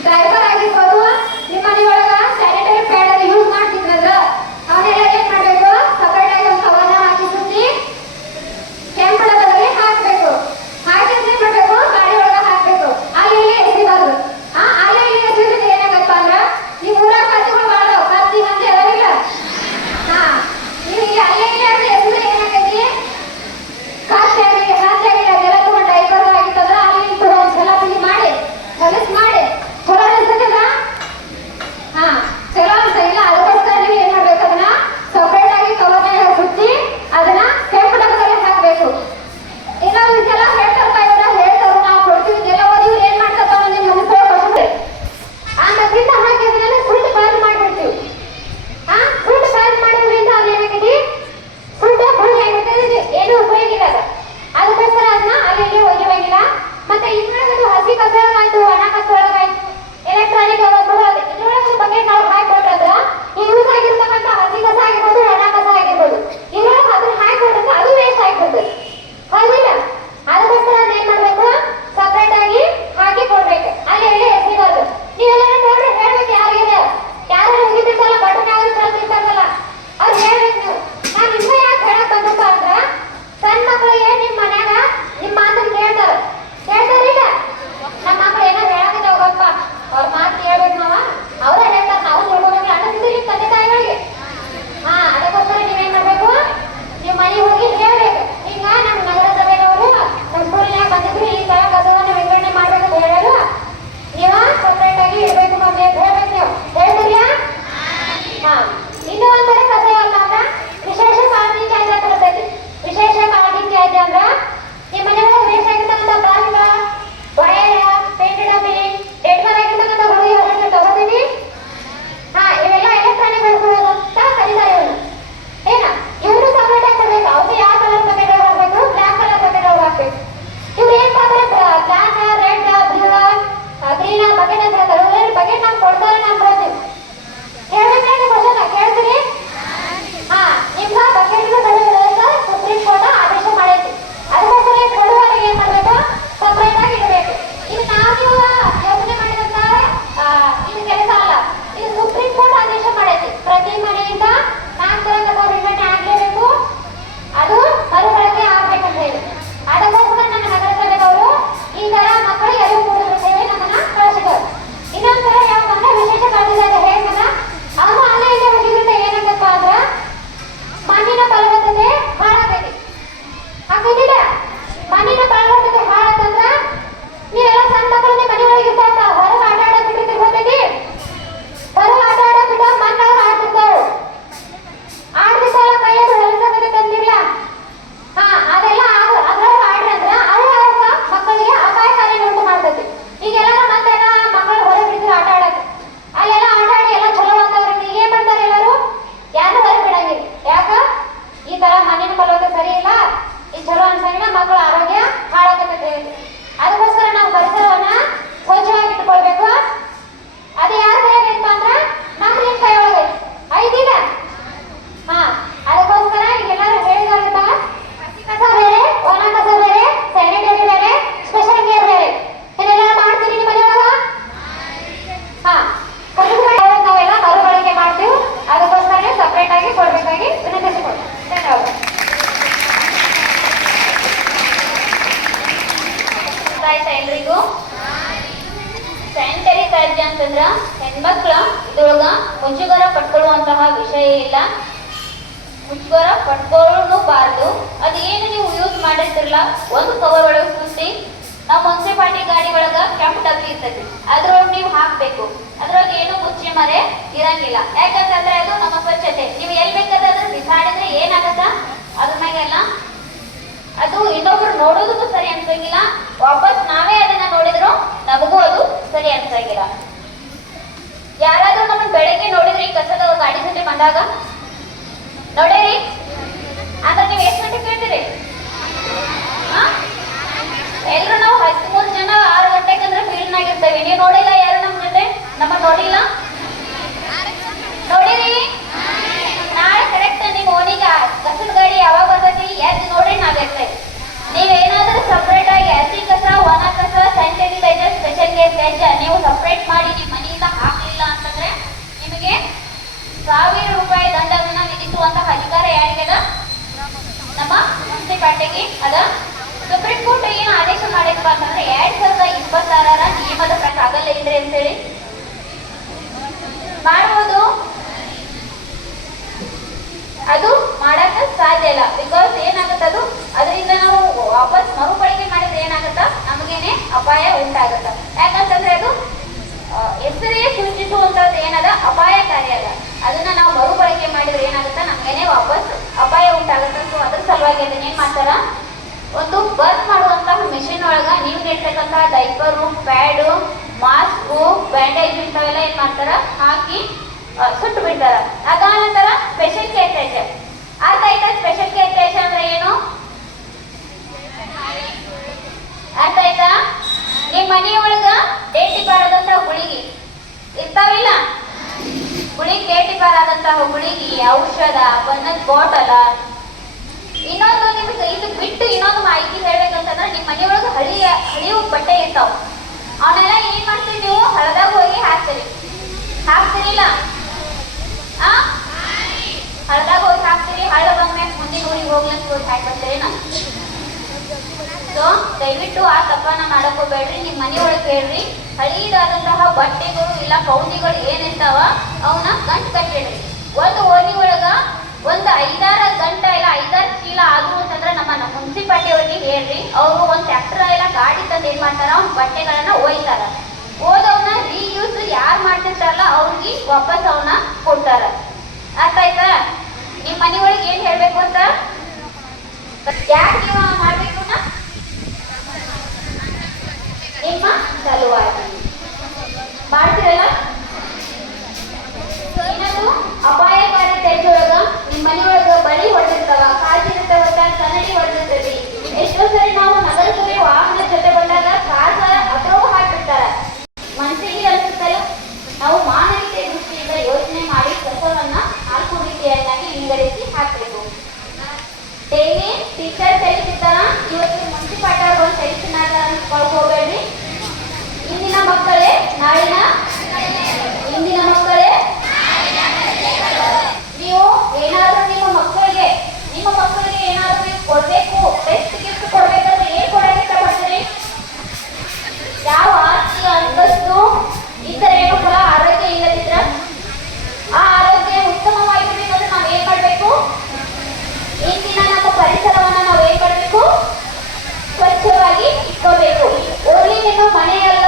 ಡ್ರೈವರ್ ಆಗಿರ್ಬೋದು ನಿಮ್ಮ ಮನೆಯೊಳಗ ಸ್ಯಾನಿಟರಿ ಪ್ಯಾಡ್ ಅನ್ನು ಯೂಸ್ ಮಾಡ್ತಿದ್ರಂದ್ರ ಅವನ್ನೆಲ್ಲ ಏನ್ ಮಾಡ್ಬೇಕು ಸಪರೇಟ್ ಆಗಿ ಒಂದು ಕವರ್ನ ಹಾಕಿ ಸುತ್ತಿ ಕೆಂಪು ಡಬ್ಬದಲ್ಲಿ ಹಾಕ್ಬೇಕು. ಹಾಕಿದ್ರೆ ಏನ್ ಮಾಡ್ಬೇಕು ಗಾಡಿ ಒಳಗ ಹಾಕ್ಬೇಕು. ಅಲ್ಲಿ ಇಲ್ಲಿ ಎಸಿಬಾರ್ದು. ಅಲ್ಲಿ ಇಲ್ಲಿ ಎಸಿದ್ರೆ ಏನಾಗತ್ತ ಅಂದ್ರ ನೀವು ಊರಾಗ ಕತ್ತಿಗಳು ಬಾಳವ ಕತ್ತಿ ಮಂದಿ ಅದಾವಿಲ್ಲ ನೀವು ಇಲ್ಲಿ ಅಲ್ಲೇ ಇಲ್ಲಿ ಅಂದ್ರೆ ಎಸಿದ್ರೆ ಏನಾಗೈತಿ ಕತ್ತಿ ಆಗಲಿ ಹತ್ತಿ ಆಗಲಿ ಅದೆಲ್ಲ ತಗೊಂಡು ಡೈಪರ್ ಆಗಿತ್ತಂದ್ರ ಅಲ್ಲಿ ಇಲ್ಲಿ ತಗೊಂಡು ಸಲ ಮಾಡಿ ಹೊಲಸ್ ಮಾಡಿ ಚಲೋ ಅನಿಸ್ತದ ಚಲೋ ಅನ್ಸಂಗಿಲ್ಲ. ಅದಕ್ಕೋಸ್ಕರ ನೀವು ಏನ್ ಮಾಡ್ಬೇಕು ಅದನ್ನ ಸಪರೇಟ್ ಆಗಿ ಕವರ್ನಾಗ ಸುತ್ತಿ ಅದನ್ನ ಕೆಂಪು ಡಬ್ಬದಲ್ಲಿ ಹಾಕ್ಬೇಕು. ಏನೋ ಇದೆಲ್ಲ ಹೇಳ್ತಾರಪ್ಪ ಇವ್ರ ಹೇಳ್ತಾರು ನಾವು ಕೊಡ್ತೀವಿ ಇದೆಲ್ಲ ಓದಿ ಇವ್ರು ಏನ್ ಮಾಡ್ತಾರ ನಿಮ್ಗೆ ಮನಸ್ಸು ಕೊಡ್ತಾರೆ ಆಮೇಲಿಂದ ಹಾಕಿ ಅದನ್ನೆಲ್ಲ ಫುಲ್ ಬಾಯ್ಲ್ ಮಾಡ್ಬಿಡ್ತೀವಿ. ಫುಲ್ ಬಾಯ್ಲ್ ಮಾಡೋದ್ರಿಂದ ಅದೇನಾಗೈತಿ ಫುಲ್ ಫುಲ್ ಆಗಿಬಿಡ್ತದೆ ಏನು ಉಪಯೋಗ ಇಲ್ಲ ಅದ. ಅದಕ್ಕೋಸ್ಕರ ಅದನ್ನ ಅಲ್ಲಿ ಒಗೆಯುವಂಗಿಲ್ಲ. ಮತ್ತೆ ಇದ್ರೊಳಗದು ಹಸಿ ಕಸ ಒಳಗಾಯ್ತು ಒಣ ಕಸ ಒಳಗಾಯ್ತು ಎಲೆಕ್ಟ್ರಾನಿಕ್ ಇದ್ರೊಳಗೆ ಬಕೆಟ್ ನಾವು ಹಾಕೊಟ್ರಂದ್ರ ಈ ಯೂಸ್ ಆಗಿರ್ತಕ್ಕಂಥ ಹಸಿ ಕಸ ಆಗಿರ್ಬೋದು ಒಣ ಕಸ ಆಗಿರ್ಬೋದು ಇದ್ರೊಳಗೆ ಅದನ್ನ ಹಾಕೊಟ್ರಂದ್ರೆ ಅದು ವೇಸ್ಟ್ ಆಗಿಬಿಡ್ತದೆ ಹೌದಿಲ್ಲ. ಅದಕ್ಕೋಸ್ಕರ ಏನ್ ಮಾಡ್ಬೇಕು ಸಪರೇಟ್ ಆಗಿ ಹಾಕಿ ಕೊಡ್ಬೇಕು. ಅಲ್ಲಿ ಎಲ್ಲಿ ಎಸಿಬಾರ್ದು. ನೀವೆಲ್ಲ ನೋಡ್ರಿ ಹೇಳ್ಬೇಕು ಯಾರಿಗೆ ಯಾರು ಹೋಗಿದ್ದಿರ್ತಲ್ಲ ಬಟನ್ ಯಾವ್ದು ಕಲ್ತಿರ್ತಾರಲ್ಲ ಅವ್ರು ಹೇಳ್ಬೇಕು ನೀವು. ನಾನು ಇನ್ನೂ ಯಾಕೆ ಹೇಳಕ್ ಬಂದಪ್ಪ ಅಂದ್ರ ಸಣ್ಣ ಮಕ್ಕಳಿಗೆ ನಿಮ್ ಮನ್ಯಾಗ ನಿಮ್ ಮಾತನ್ನ ಕೇಳ್ತಾರಿಲ್ಲ ನಮ್ಮ ಮಕ್ಳು ಏನೋ ಹೇಳಾಕಿದ್ರೆ ಹೋಗಪ್ಪ ಅವ್ರ ಮಾತು ಕೇಳ್ಬೇಕು ನಾವ ಅವ್ರ ಹೇಳ್ತಾರ ನಾವು ಹೇಳ್ಬೋದಿಲ್ಲ ಅನ್ನಿಸ್ತಿದ್ರಿ ತಂದೆ ತಾಯಿಗಳಿಗೆ. ಅದಕ್ಕೋಸ್ಕರ ನೀವೇನ್ ಮಾಡ್ಬೇಕು ನೀವು ಮನೆಗೆ ಹೋಗಿ ಹೇಳ್ಬೇಕು. ಈಗ ನಮ್ಮ ನಗರಸಭೆಯವರು ನಮ್ಮ ಸ್ಕೂಲ್ನಾಗ ಬಂದಿದ್ರು ಈ ತರ ಕಸವನ್ನು ವಿಂಗಡಣೆ ಮಾಡ್ಬೇಕು ಅಂತ ಹೇಳೋದು ನೀವು ಸಪ್ರೇಟ್ ಆಗಿ ಇಡ್ಬೇಕು ಮಮ್ಮಿ ಅಂತ ಹೇಳ್ಬೇಕು. ನೀವು ಹೇಳ್ತಿಲ್ಲ ಇನ್ನೂ ಒಂಥರ ಕಸ ಯಾವ್ದು ಅಂದ್ರ ವಿಶೇಷ ಕಾಳಜಿ ತ್ಯಾಜ್ಯ ಅಂತ ಬರ್ತೈತಿ. ವಿಶೇಷ ಕಾಳಜಿ ತ್ಯಾಜ್ಯ ಅಂದ್ರ ನಿಮ್ಮ ಮನೆಯೊಳಗೆ ವೇಸ್ಟ್ ಆಗಿರ್ತಕ್ಕಂಥ ಪ್ಲಾಸ್ಟಿಕ್ ವಯರ್ ಪೇಂಟ್ ಡಬ್ಬಿ ಡೆಟ್ಮರ್ ಆಗಿರ್ತಕ್ಕಂಥ ಹುಡುಗಿ ಹೊರಗೆ ತಗೋತೀನಿ ಇವೆಲ್ಲ ಎಲೆಕ್ಟ್ರಾನಿಕ್ ಬಳಸ್ಕೊಳ್ಳೋದು ಅಂತ ಕರೀತಾರೆ ಇವರು. ಏನ ಇವರು ಸಪರೇಟ್ ಆಗಿ ಕೊಡ್ಬೇಕು. ಅವ್ರು ಯಾವ ಕಲರ್ ಬಕೆಟ್ ಒಳಗೆ ಹಾಕ್ಬೇಕು ಬ್ಲಾಕ್ ಕಲರ್ ಬಕೆಟ್ ಒಳಗೆ ಹಾಕ್ಬೇಕು. ಇವ್ರು ಏನ್ ಮಾಡ್ತಾರೆ black red blue green bucket ಅಂತ ಹೇಳ್ತಾರೆ. ಬಕೆಟ್ ನಾವು ಕೊಡ್ತಾರೆ ನಾವು ಕೊಡ್ತೀವಿ ಹೇಳ್ಬೇಕು ಕ್ವಶನ್ ಕೇಳ್ತೀರಿ. ನಿಮ್ಮ ಬಕೆಟ್ಗೆ ಬರೋದ್ರಿಂದ ಸುಪ್ರೀಂ ಕೋರ್ಟ್ ಆದೇಶ ಮಾಡೈತಿ. ಅದಕ್ಕೋಸ್ಕರ ಕೊಡುವಾಗ ಏನ್ ಮಾಡ್ಬೇಕು ಸಪರೇಟ್ ಆಗಿ ಇಡಬೇಕು. ಇದು ನಾವು ನೀವು ಯೋಚನೆ ಮಾಡಿದಂತ ಇದು ಕೆಲಸ ಅಲ್ಲ. ಇದು ಸುಪ್ರೀಂ ಕೋರ್ಟ್ ಆದೇಶ ಮಾಡೈತಿ. ಪ್ರತಿ ಮನೆಯಿಂದ 4 ತರ ಕಸ ವಿಂಗಡಣೆ ಆಗ್ಲೇಬೇಕು. ಅದು ಮರುಬಳಕೆ ಆಗ್ಬೇಕಂತ ಹೇಳಿ. ಅದಕ್ಕೋಸ್ಕರ ನಮ್ಮ ನಗರಸಭೆಯವರು ಈ ತರ ಮಕ್ಕಳಿಗೆ ಅರಿವು ಮೂಡಿಸುವ ಸೇವೆ ನಮ್ಮನ್ನ ಕಳಿಸಿದ್ದಾರೆ. ಇನ್ನೊಂದ್ಸಲ ಯಾವ್ದಂದ್ರೆ ವಿಶೇಷ ಕಾಳಜಿದಾರ ಹೇಳ್ತಾನ ಅವನು ಅಲ್ಲೇ ಇಲ್ಲೇ ಹೋಗಿದ್ರಿಂದ ಏನಾಗಪ್ಪ ಅಂದ್ರ ಮಣ್ಣಿನ ಫಲವತ್ತತೆ ಹಾಳಾಗೈತಿ. ಹಾಗಿದ್ದಿಲ್ಲ ಮಣ್ಣಿನ ಫಲವತ್ತತೆ ಹಾಳಾತಂದ್ರ ನೀವೆಲ್ಲ ಸಣ್ಣ ಮಕ್ಕಳನ್ನ ಮನೆ ಒಳಗೆ ಇರ್ತಾವ ಹೊರಗೆ ಆಟ ಆಡಕ್ ಬಿಟ್ಟಿರ್ತೀವಿ ಗೊತ್ತೈತಿ. ಹೊರಗೆ ಆಟ ಆಡಕ್ ಬಿಟ್ಟ ಮಣ್ಣಾಗ ಆಡ್ತಿರ್ತಾವು ಆಡ್ತಿರ್ತಾವಲ್ಲ ಕೈಯಲ್ಲಿ ಹೊಲಸಕತೆ ತಂದಿರ್ಲ ಅದೆಲ್ಲ ಅದ್ರೊಳಗೆ ಆಡ್ರಿ ಅಂದ್ರ ಅದ್ರೊಳಗ ಮಕ್ಕಳಿಗೆ ಅಪಾಯಕಾರಿ ಉಂಟು ಮಾಡ್ತೈತಿ. ಈಗೆಲ್ಲ ಮತ್ತೆ ಮಕ್ಕಳು ಹೊರಗೆ ಬಿಡ್ತೀವಿ ಆಟ ಆಡಕ್ ಅಲ್ಲೆಲ್ಲ ಆಟ ಆಡಿ ಎಲ್ಲ ಚಲೋ ಆಗ್ತಾವ್ರಿ. ಈಗ ಏನ್ ಮಾಡ್ತಾರೆ ಎಲ್ಲರೂ ಯಾರು ಹೊರಗೆ ಬಿಡಂಗಿಲ್ಲ. ಯಾಕ ಈ ತರ ಮಣ್ಣಿನ ಫಲವತ್ತತೆ ಸರಿ ಇಲ್ಲ ಈ ಚಲೋ ಅನ್ಸಂಗಿಲ್ಲ ಮಕ್ಕಳ ಆರೋಗ್ಯ ಹಾಳಾಗತ್ತೆ. ಅದಕ್ಕೋಸ್ಕರ ನಾವು ಪರಿಸರವನ್ನ ಸ್ವಚ್ಛವಾಗಿ ಇಟ್ಕೊಳ್ಬೇಕು. ಅದು ಯಾರ ಕೈಯಾಗೈತಪ್ಪ ಅಂದ್ರ ನಮ್ಮ ನಿಮ್ ಕೈ ಒಳಗೈತಿ ಐದಿಲ್ಲ. ಅದಕ್ಕೋಸ್ಕರ ಈಗೆಲ್ಲರೂ ಹೇಳಿದಾರಂತ ಹಸಿ ಕಸ ಬೇರೆ ಒಣ ಕಸ ಬೇರೆ ಸ್ಯಾನಿಟರಿ ಬೇರೆ ಸ್ಪೆಷಲ್ ಕೇರ್ ಬೇರೆ ಇದೆಲ್ಲ ಮಾಡ್ತೀರಿ ನಿಮ್ಮ ಮನೆಯೊಳಗ. ನಾವೆಲ್ಲ ಮರುಬಳಕೆ ಮಾಡ್ತೀವಿ. ಅದಕ್ಕೋಸ್ಕರ ಸಪರೇಟ್ ಆಗಿ ಕೊಡ್ಬೇಕಾಗಿ ವಿನಂತಿಸಿಕೊಳ್ತೀವಿ. ಧನ್ಯವಾದ. ಆಯ್ತಾ ಎಲ್ರಿಗೂ? ಸ್ಯಾನಿಟರಿ ತ್ಯಾಜ್ಯ ಅಂತಂದ್ರ ಹೆಣ್ಮಕ್ಳ ಇದ್ರೊಳಗ ಮುಜುಗರ ಪಟ್ಕೊಳ್ಳುವಂತಹ ವಿಷಯ ಇಲ್ಲ. ಮುಜುಗರ ಪಟ್ಕೊಳ್ಳೂಬಾರ್ದು. ಅದೇನು ನೀವು ಯೂಸ್ ಮಾಡಿರ್ತಿರಲ್ಲ ಒಂದು ಕವರ್ ಒಳಗೆ ಸುತ್ತಿ ನಾವು ಮುನ್ಸಿಪಾಲಿಟಿ ಗಾಡಿ ಒಳಗ ಕೆಂಪು ಡಬ್ಬಿ ಇರ್ತೈತಿ ಅದ್ರೊಳಗೆ ನೀವು ಹಾಕ್ಬೇಕು. ಅದ್ರೊಳಗೆ ಏನು ಮುಚ್ಚಿ ಮರೆ ಇರಂಗಿಲ್ಲ. ಯಾಕಂತಂದ್ರೆ ಅದು ನಮ್ಮ ಸ್ವಚ್ಛತೆ. ನೀವು ಎಲ್ಲಿ ಬೇಕಾದ್ರೆ ಅದನ್ನ ಬಿಸಾಡಿದ್ರೆ ಏನಾಗತ್ತ ಅದನ್ನಾಗೆಲ್ಲ ಅದು ಇನ್ನೊಬ್ರು ನೋಡೋದಕ್ಕೂ ಸರಿ ಅನ್ಸಂಗಿಲ್ಲ. ವಾಪಸ್ ನಾವೇ ಅದನ್ನ ನೋಡಿದ್ರು ನಮಗೂ ಅದು ಸರಿ ಅನ್ಸಂಗಿಲ್ಲ. ಯಾರಾದ್ರೂ ನಮ್ಮನ್ನ ಬೆಳಗ್ಗೆ ನೋಡಿದ್ರಿ ಕಸದ ಗಾಡಿ ಜೊತೆ ಬಂದಾಗ ನೋಡಿರಿ ಅಂದ್ರೆ ನೀವು ಎಷ್ಟು ಗಂಟೆ ಕೇಳ್ತೀರಿ? ಎಲ್ರು ನಾವು 13 ಜನ 6 ಗಂಟೆಗೆ ಅಂದ್ರೆ ಫೀಲ್ಡ್ನಾಗ ಇರ್ತೇವೆ. ನೀವು ನೋಡಿಲ್ಲ ಯಾರು ನಮ್ಮ ಜೊತೆ ನಮ್ಮ ನೋಡಿಲ್ಲ ನೋಡಿರಿ. ನಾಳೆ ಕರೆಕ್ಟ್ ನೀವು ಓಣಿಗೆ ಕಸದ ಗಾಡಿ ಯಾವಾಗ ಬರ್ತೈತಿ ಎದ್ದು ನೋಡಿ ನಾವ್ ಇರ್ತೇವೆ. ನೀವೇನಾದ್ರೂ ಸಪ್ರೇಟ್ ಆಗಿ ಹಸಿ ಕಸ ಒಣ ಕಸ ಸ್ಯಾನಿಟರಿ ಪೇಜಸ್ ಸ್ಪೆಷಲ್ ಕೇರ್ ತ್ಯಾಜ್ಯ ನೀವು ಸಪ್ರೇಟ್ ಮಾಡಿ ನಿಮ್ಮ ಮನೆಯಿಂದ ಹಾಕಲಿಲ್ಲ ಅಂತಂದ್ರೆ ನಿಮಗೆ 1000 ರೂಪಾಯಿ ದಂಡವನ್ನು ವಿಧಿಸುವಂತಹ ಅಧಿಕಾರ ಯಾರಿಗದ? ನಮ್ಮ ಮುನ್ಸಿಪಾಲ್ಟಿಗೆ ಅದ. ಸುಪ್ರೀಂ ಕೋರ್ಟ್ ಏನು ಆದೇಶ ಮಾಡಿದ್ವಾ ಅಂತಂದ್ರೆ 2026ರ ನಿಯಮದ ಪ್ರಕಾರ ಆಗಲ್ಲ ಇದ್ರೆ ಅಂತೇಳಿ ಮಾಡ್ಬೋದು, ಅದು ಮಾಡಕ್ಕೆ ಸಾಧ್ಯ ಇಲ್ಲ. ಬಿಕಾಸ್ ಏನಾಗುತ್ತೆ ಅದು ಅದರಿಂದ ನಾವು ವಾಪಸ್ ಮರುಬಳಕೆ ಮಾಡಿದ್ರೆ ಏನಾಗುತ್ತ ನಮಗೇನೆ ಅಪಾಯ ಉಂಟಾಗುತ್ತ. ಯಾಕಂತಂದ್ರೆ ಅದು ಹೆಸರೇ ಸೂಚಿಸುವಂತದ್ದು ಏನದ ಅಪಾಯಕಾರಿ ಅದ. ಅದನ್ನ ನಾವು ಮರುಬಳಕೆ ಮಾಡಿದ್ರೆ ಏನಾಗುತ್ತ ನಮ್ಗೇನೆ ವಾಪಸ್ ಅಪಾಯ ಉಂಟಾಗುತ್ತೆ. ಸೊ ಅದ್ರ ಸಲುವಾಗಿ ಅದನ್ನ ಏನ್ ಮಾಡ್ತಾರ, ಒಂದು ಬರ್ನ್ ಮಾಡುವಂತಹ ಮೆಷಿನ್ ಒಳಗ ನೀವು ಇರ್ತಕ್ಕಂತಹ ಡೈಪರು, ಪ್ಯಾಡು, ಮಾಸ್ಕು, ಬ್ಯಾಂಡೇಜ್ ಇಂಥವೆಲ್ಲ ಏನ್ ಮಾಡ್ತಾರ ಹಾಕಿ ಸುಟ್ಟು ಬಿಡ್ತಾರ. ಅದಾದ ನಂತರ ಸ್ಪೆಷಲ್ ಕೇರ್ ತ್ಯಾಜ್ಯ. ಅರ್ಥ ಆಯ್ತಾ? ಸ್ಪೆಷಲ್ ಕೇರ್ ತ್ಯಾಜ್ಯ ಅಂದ್ರೆ ಏನು ಅರ್ಥ ಆಯ್ತಾ? ನಿಮ್ ಮನೆಯೊಳಗ ಡೇಟ್ ಬಾರದಂತಹ ಗುಳಿಗೆ ಇರ್ತಾವಿಲ್ಲ, ಡೇಟ್ ಬಾರದಂತಹ ಗುಳಿಗೆ, ಔಷಧ, ಬಣ್ಣದ ಬಾಟಲ. ಇನ್ನೊಂದು ನಿಮ್ಗೆ ಇದು ಬಿಟ್ಟು ಇನ್ನೊಂದು ಮಾಹಿತಿ ಹೇಳ್ಬೇಕಂತಂದ್ರೆ ನಿಮ್ಮ ಮನೆಯೊಳಗೆ ಹಳಿಯು ಬಟ್ಟೆ ಇರ್ತಾವ, ಅವನ್ನೆಲ್ಲ ಏನ್ ಮಾಡ್ತೀವಿ ನೀವು ಹಳದಾಗ ಹೋಗಿ ಹಾಕ್ತಿರಿಲ್ಲ? ಹಳದಾಗ ಹೋಗಿ ಹಾಕ್ತೀರಿ, ಹಳ್ಳ ಬಂದ್ಮ್ಯಾಗ ಮುಂದಿನ ಊರಿಗೆ ಹೋಗ್ಲಂತ ಹೋಗಿ ಹಾಕಿ ಬರ್ತೀರಿ ನಾ. ಸೊ ದಯವಿಟ್ಟು ಆ ತಪ್ಪನ್ನ ಮಾಡಕ್ ಹೋಗ್ಬೇಡ್ರಿ. ನಿಮ್ಮ ಮನೆಯೊಳಗೆ ಹೇಳ್ರಿ, ಹಳೀದಾದಂತಹ ಬಟ್ಟೆಗಳು ಇಲ್ಲ ಕೌದಿಗಳು ಏನಿರ್ತಾವ ಅವನ್ನ ಗಂಟು ಕಟ್ಟಿಡ್ರಿ. ಒಂದು ಓಣಿ ಒಳಗ ಒಂದು 5-6 ಗಂಟೆ ಇಲ್ಲ 5-6 ಚೀಲ ಆದ್ರು ಅಂತಂದ್ರೆ ನಮ್ಮ ಮುನ್ಸಿಪಾಲ್ಟಿ ಅವ್ರಿಗೆ ಹೇಳ್ರಿ, ಅವರು ಒಂದು ಟ್ರ್ಯಾಕ್ಟರ್ ಇಲ್ಲ ಗಾಡಿ ತಂದು ಏನ್ ಮಾಡ್ತಾರ ಅವ್ನ ಬಟ್ಟೆಗಳನ್ನ ಒಯ್ತಾರ. ಓದವನ್ನ ರೀಯೂಸ್ ಯಾರು ಮಾಡ್ತಿರ್ತಾರಲ್ಲ ಅವ್ರಿಗೆ ವಾಪಸ್ ಅವನ್ನ ಕೊಡ್ತಾರ. ಅರ್ಥ ಆಯ್ತಾ? ನಿಮ್ ಮನೆ ಒಳಗೆ ಏನ್ ಹೇಳ್ಬೇಕು ಅಂತ ಯಾಕೆ ನೀವು ಮಾಡ್ಬೇಕು ನಿಮ್ಮ ಸಲುವಾಗಿ ಮಾಡ್ತಿರಲ್ಲ. ಇನ್ನೊಂದು ಅಪಾಯಕಾರಿ ತ್ಯಾಜ್ಯ ಒಳಗ ನಿಮ್ ಮನೆಯೊಳಗ ಬಳಿ ಹೊಡೆದಿರ್ತಾವ, ಕಾಜಿರ್ತಾವ, ಕನ್ನಡಿ ಹೊಡೆದಿರ್ತೈತಿ. ಎಷ್ಟೋ ಸರಿ ನಾವು ನಗರಸಭೆ ವಾಹನ ಜೊತೆ ಬಂದಾಗ ಕಾಸ ಅದ್ರೊಳಗೆ ಹಾಕ್ಬಿಡ್ತಾರ. ಮನಸ್ಸಿಗೆ ಅನ್ಸುತ್ತಲ್ಲ, ನಾವು ಮಾನವೀಯತೆ ದೃಷ್ಟಿಯಿಂದ ಯೋಚನೆ ಮಾಡಿ ಕಸವನ್ನ 4 ರೀತಿಯನ್ನಾಗಿ ವಿಂಗಡಿಸಿ ಹಾಕಬೇಕು. ಡೈಲಿ ಟೀಚರ್ ತಿಳಿಸಿದ್ದಾರ, ಇವತ್ತು ಮುನ್ಸಿಪಾಲ್ಟಿ ಅವ್ರು ಒಂದು ತಿಳಿಸಿನಾಗ ಹೋಗ್ಬೇಡ್ರಿ. ಇಂದಿನ ಮಕ್ಕಳೇ ನಾಳಿನ ಮಕ್ಕಳೇ. ನೀವು ಏನಾದ್ರೂ ನಿಮ್ಮ ಮಕ್ಕಳಿಗೆ ಏನಾದ್ರೂ ಕೊಡ್ಬೇಕು, ಬೆಸ್ಟ್ ಗಿಫ್ಟ್ ಕೊಡ್ಬೇಕಂದ್ರೆ ಏನ್ ಕೊಡಕ್ಕೆ ಇಷ್ಟಪಡ್ತೀರಿ? ಯಾವ ಆಸ್ತಿ ಅಂತಸ್ತು ಇತರ ಏನು ಕೂಡ ಆರೋಗ್ಯ ಇಲ್ಲದಿದ್ರ ಆ ಆರೋಗ್ಯ ಉತ್ತಮವಾಗಿರ್ಬೇಕಂದ್ರೆ ನಾವ್ ಏನ್ ಮಾಡ್ಬೇಕು? ಇಂದಿನ ನಮ್ಮ ಪರಿಸರವನ್ನ ನಾವು ಏನ್ ಮಾಡ್ಬೇಕು? ಸ್ವಚ್ಛವಾಗಿ ಇಟ್ಕೋಬೇಕು. ಓನ್ಲಿ ನಿಮ್ಮ ಮನೆಯಲ್ಲ,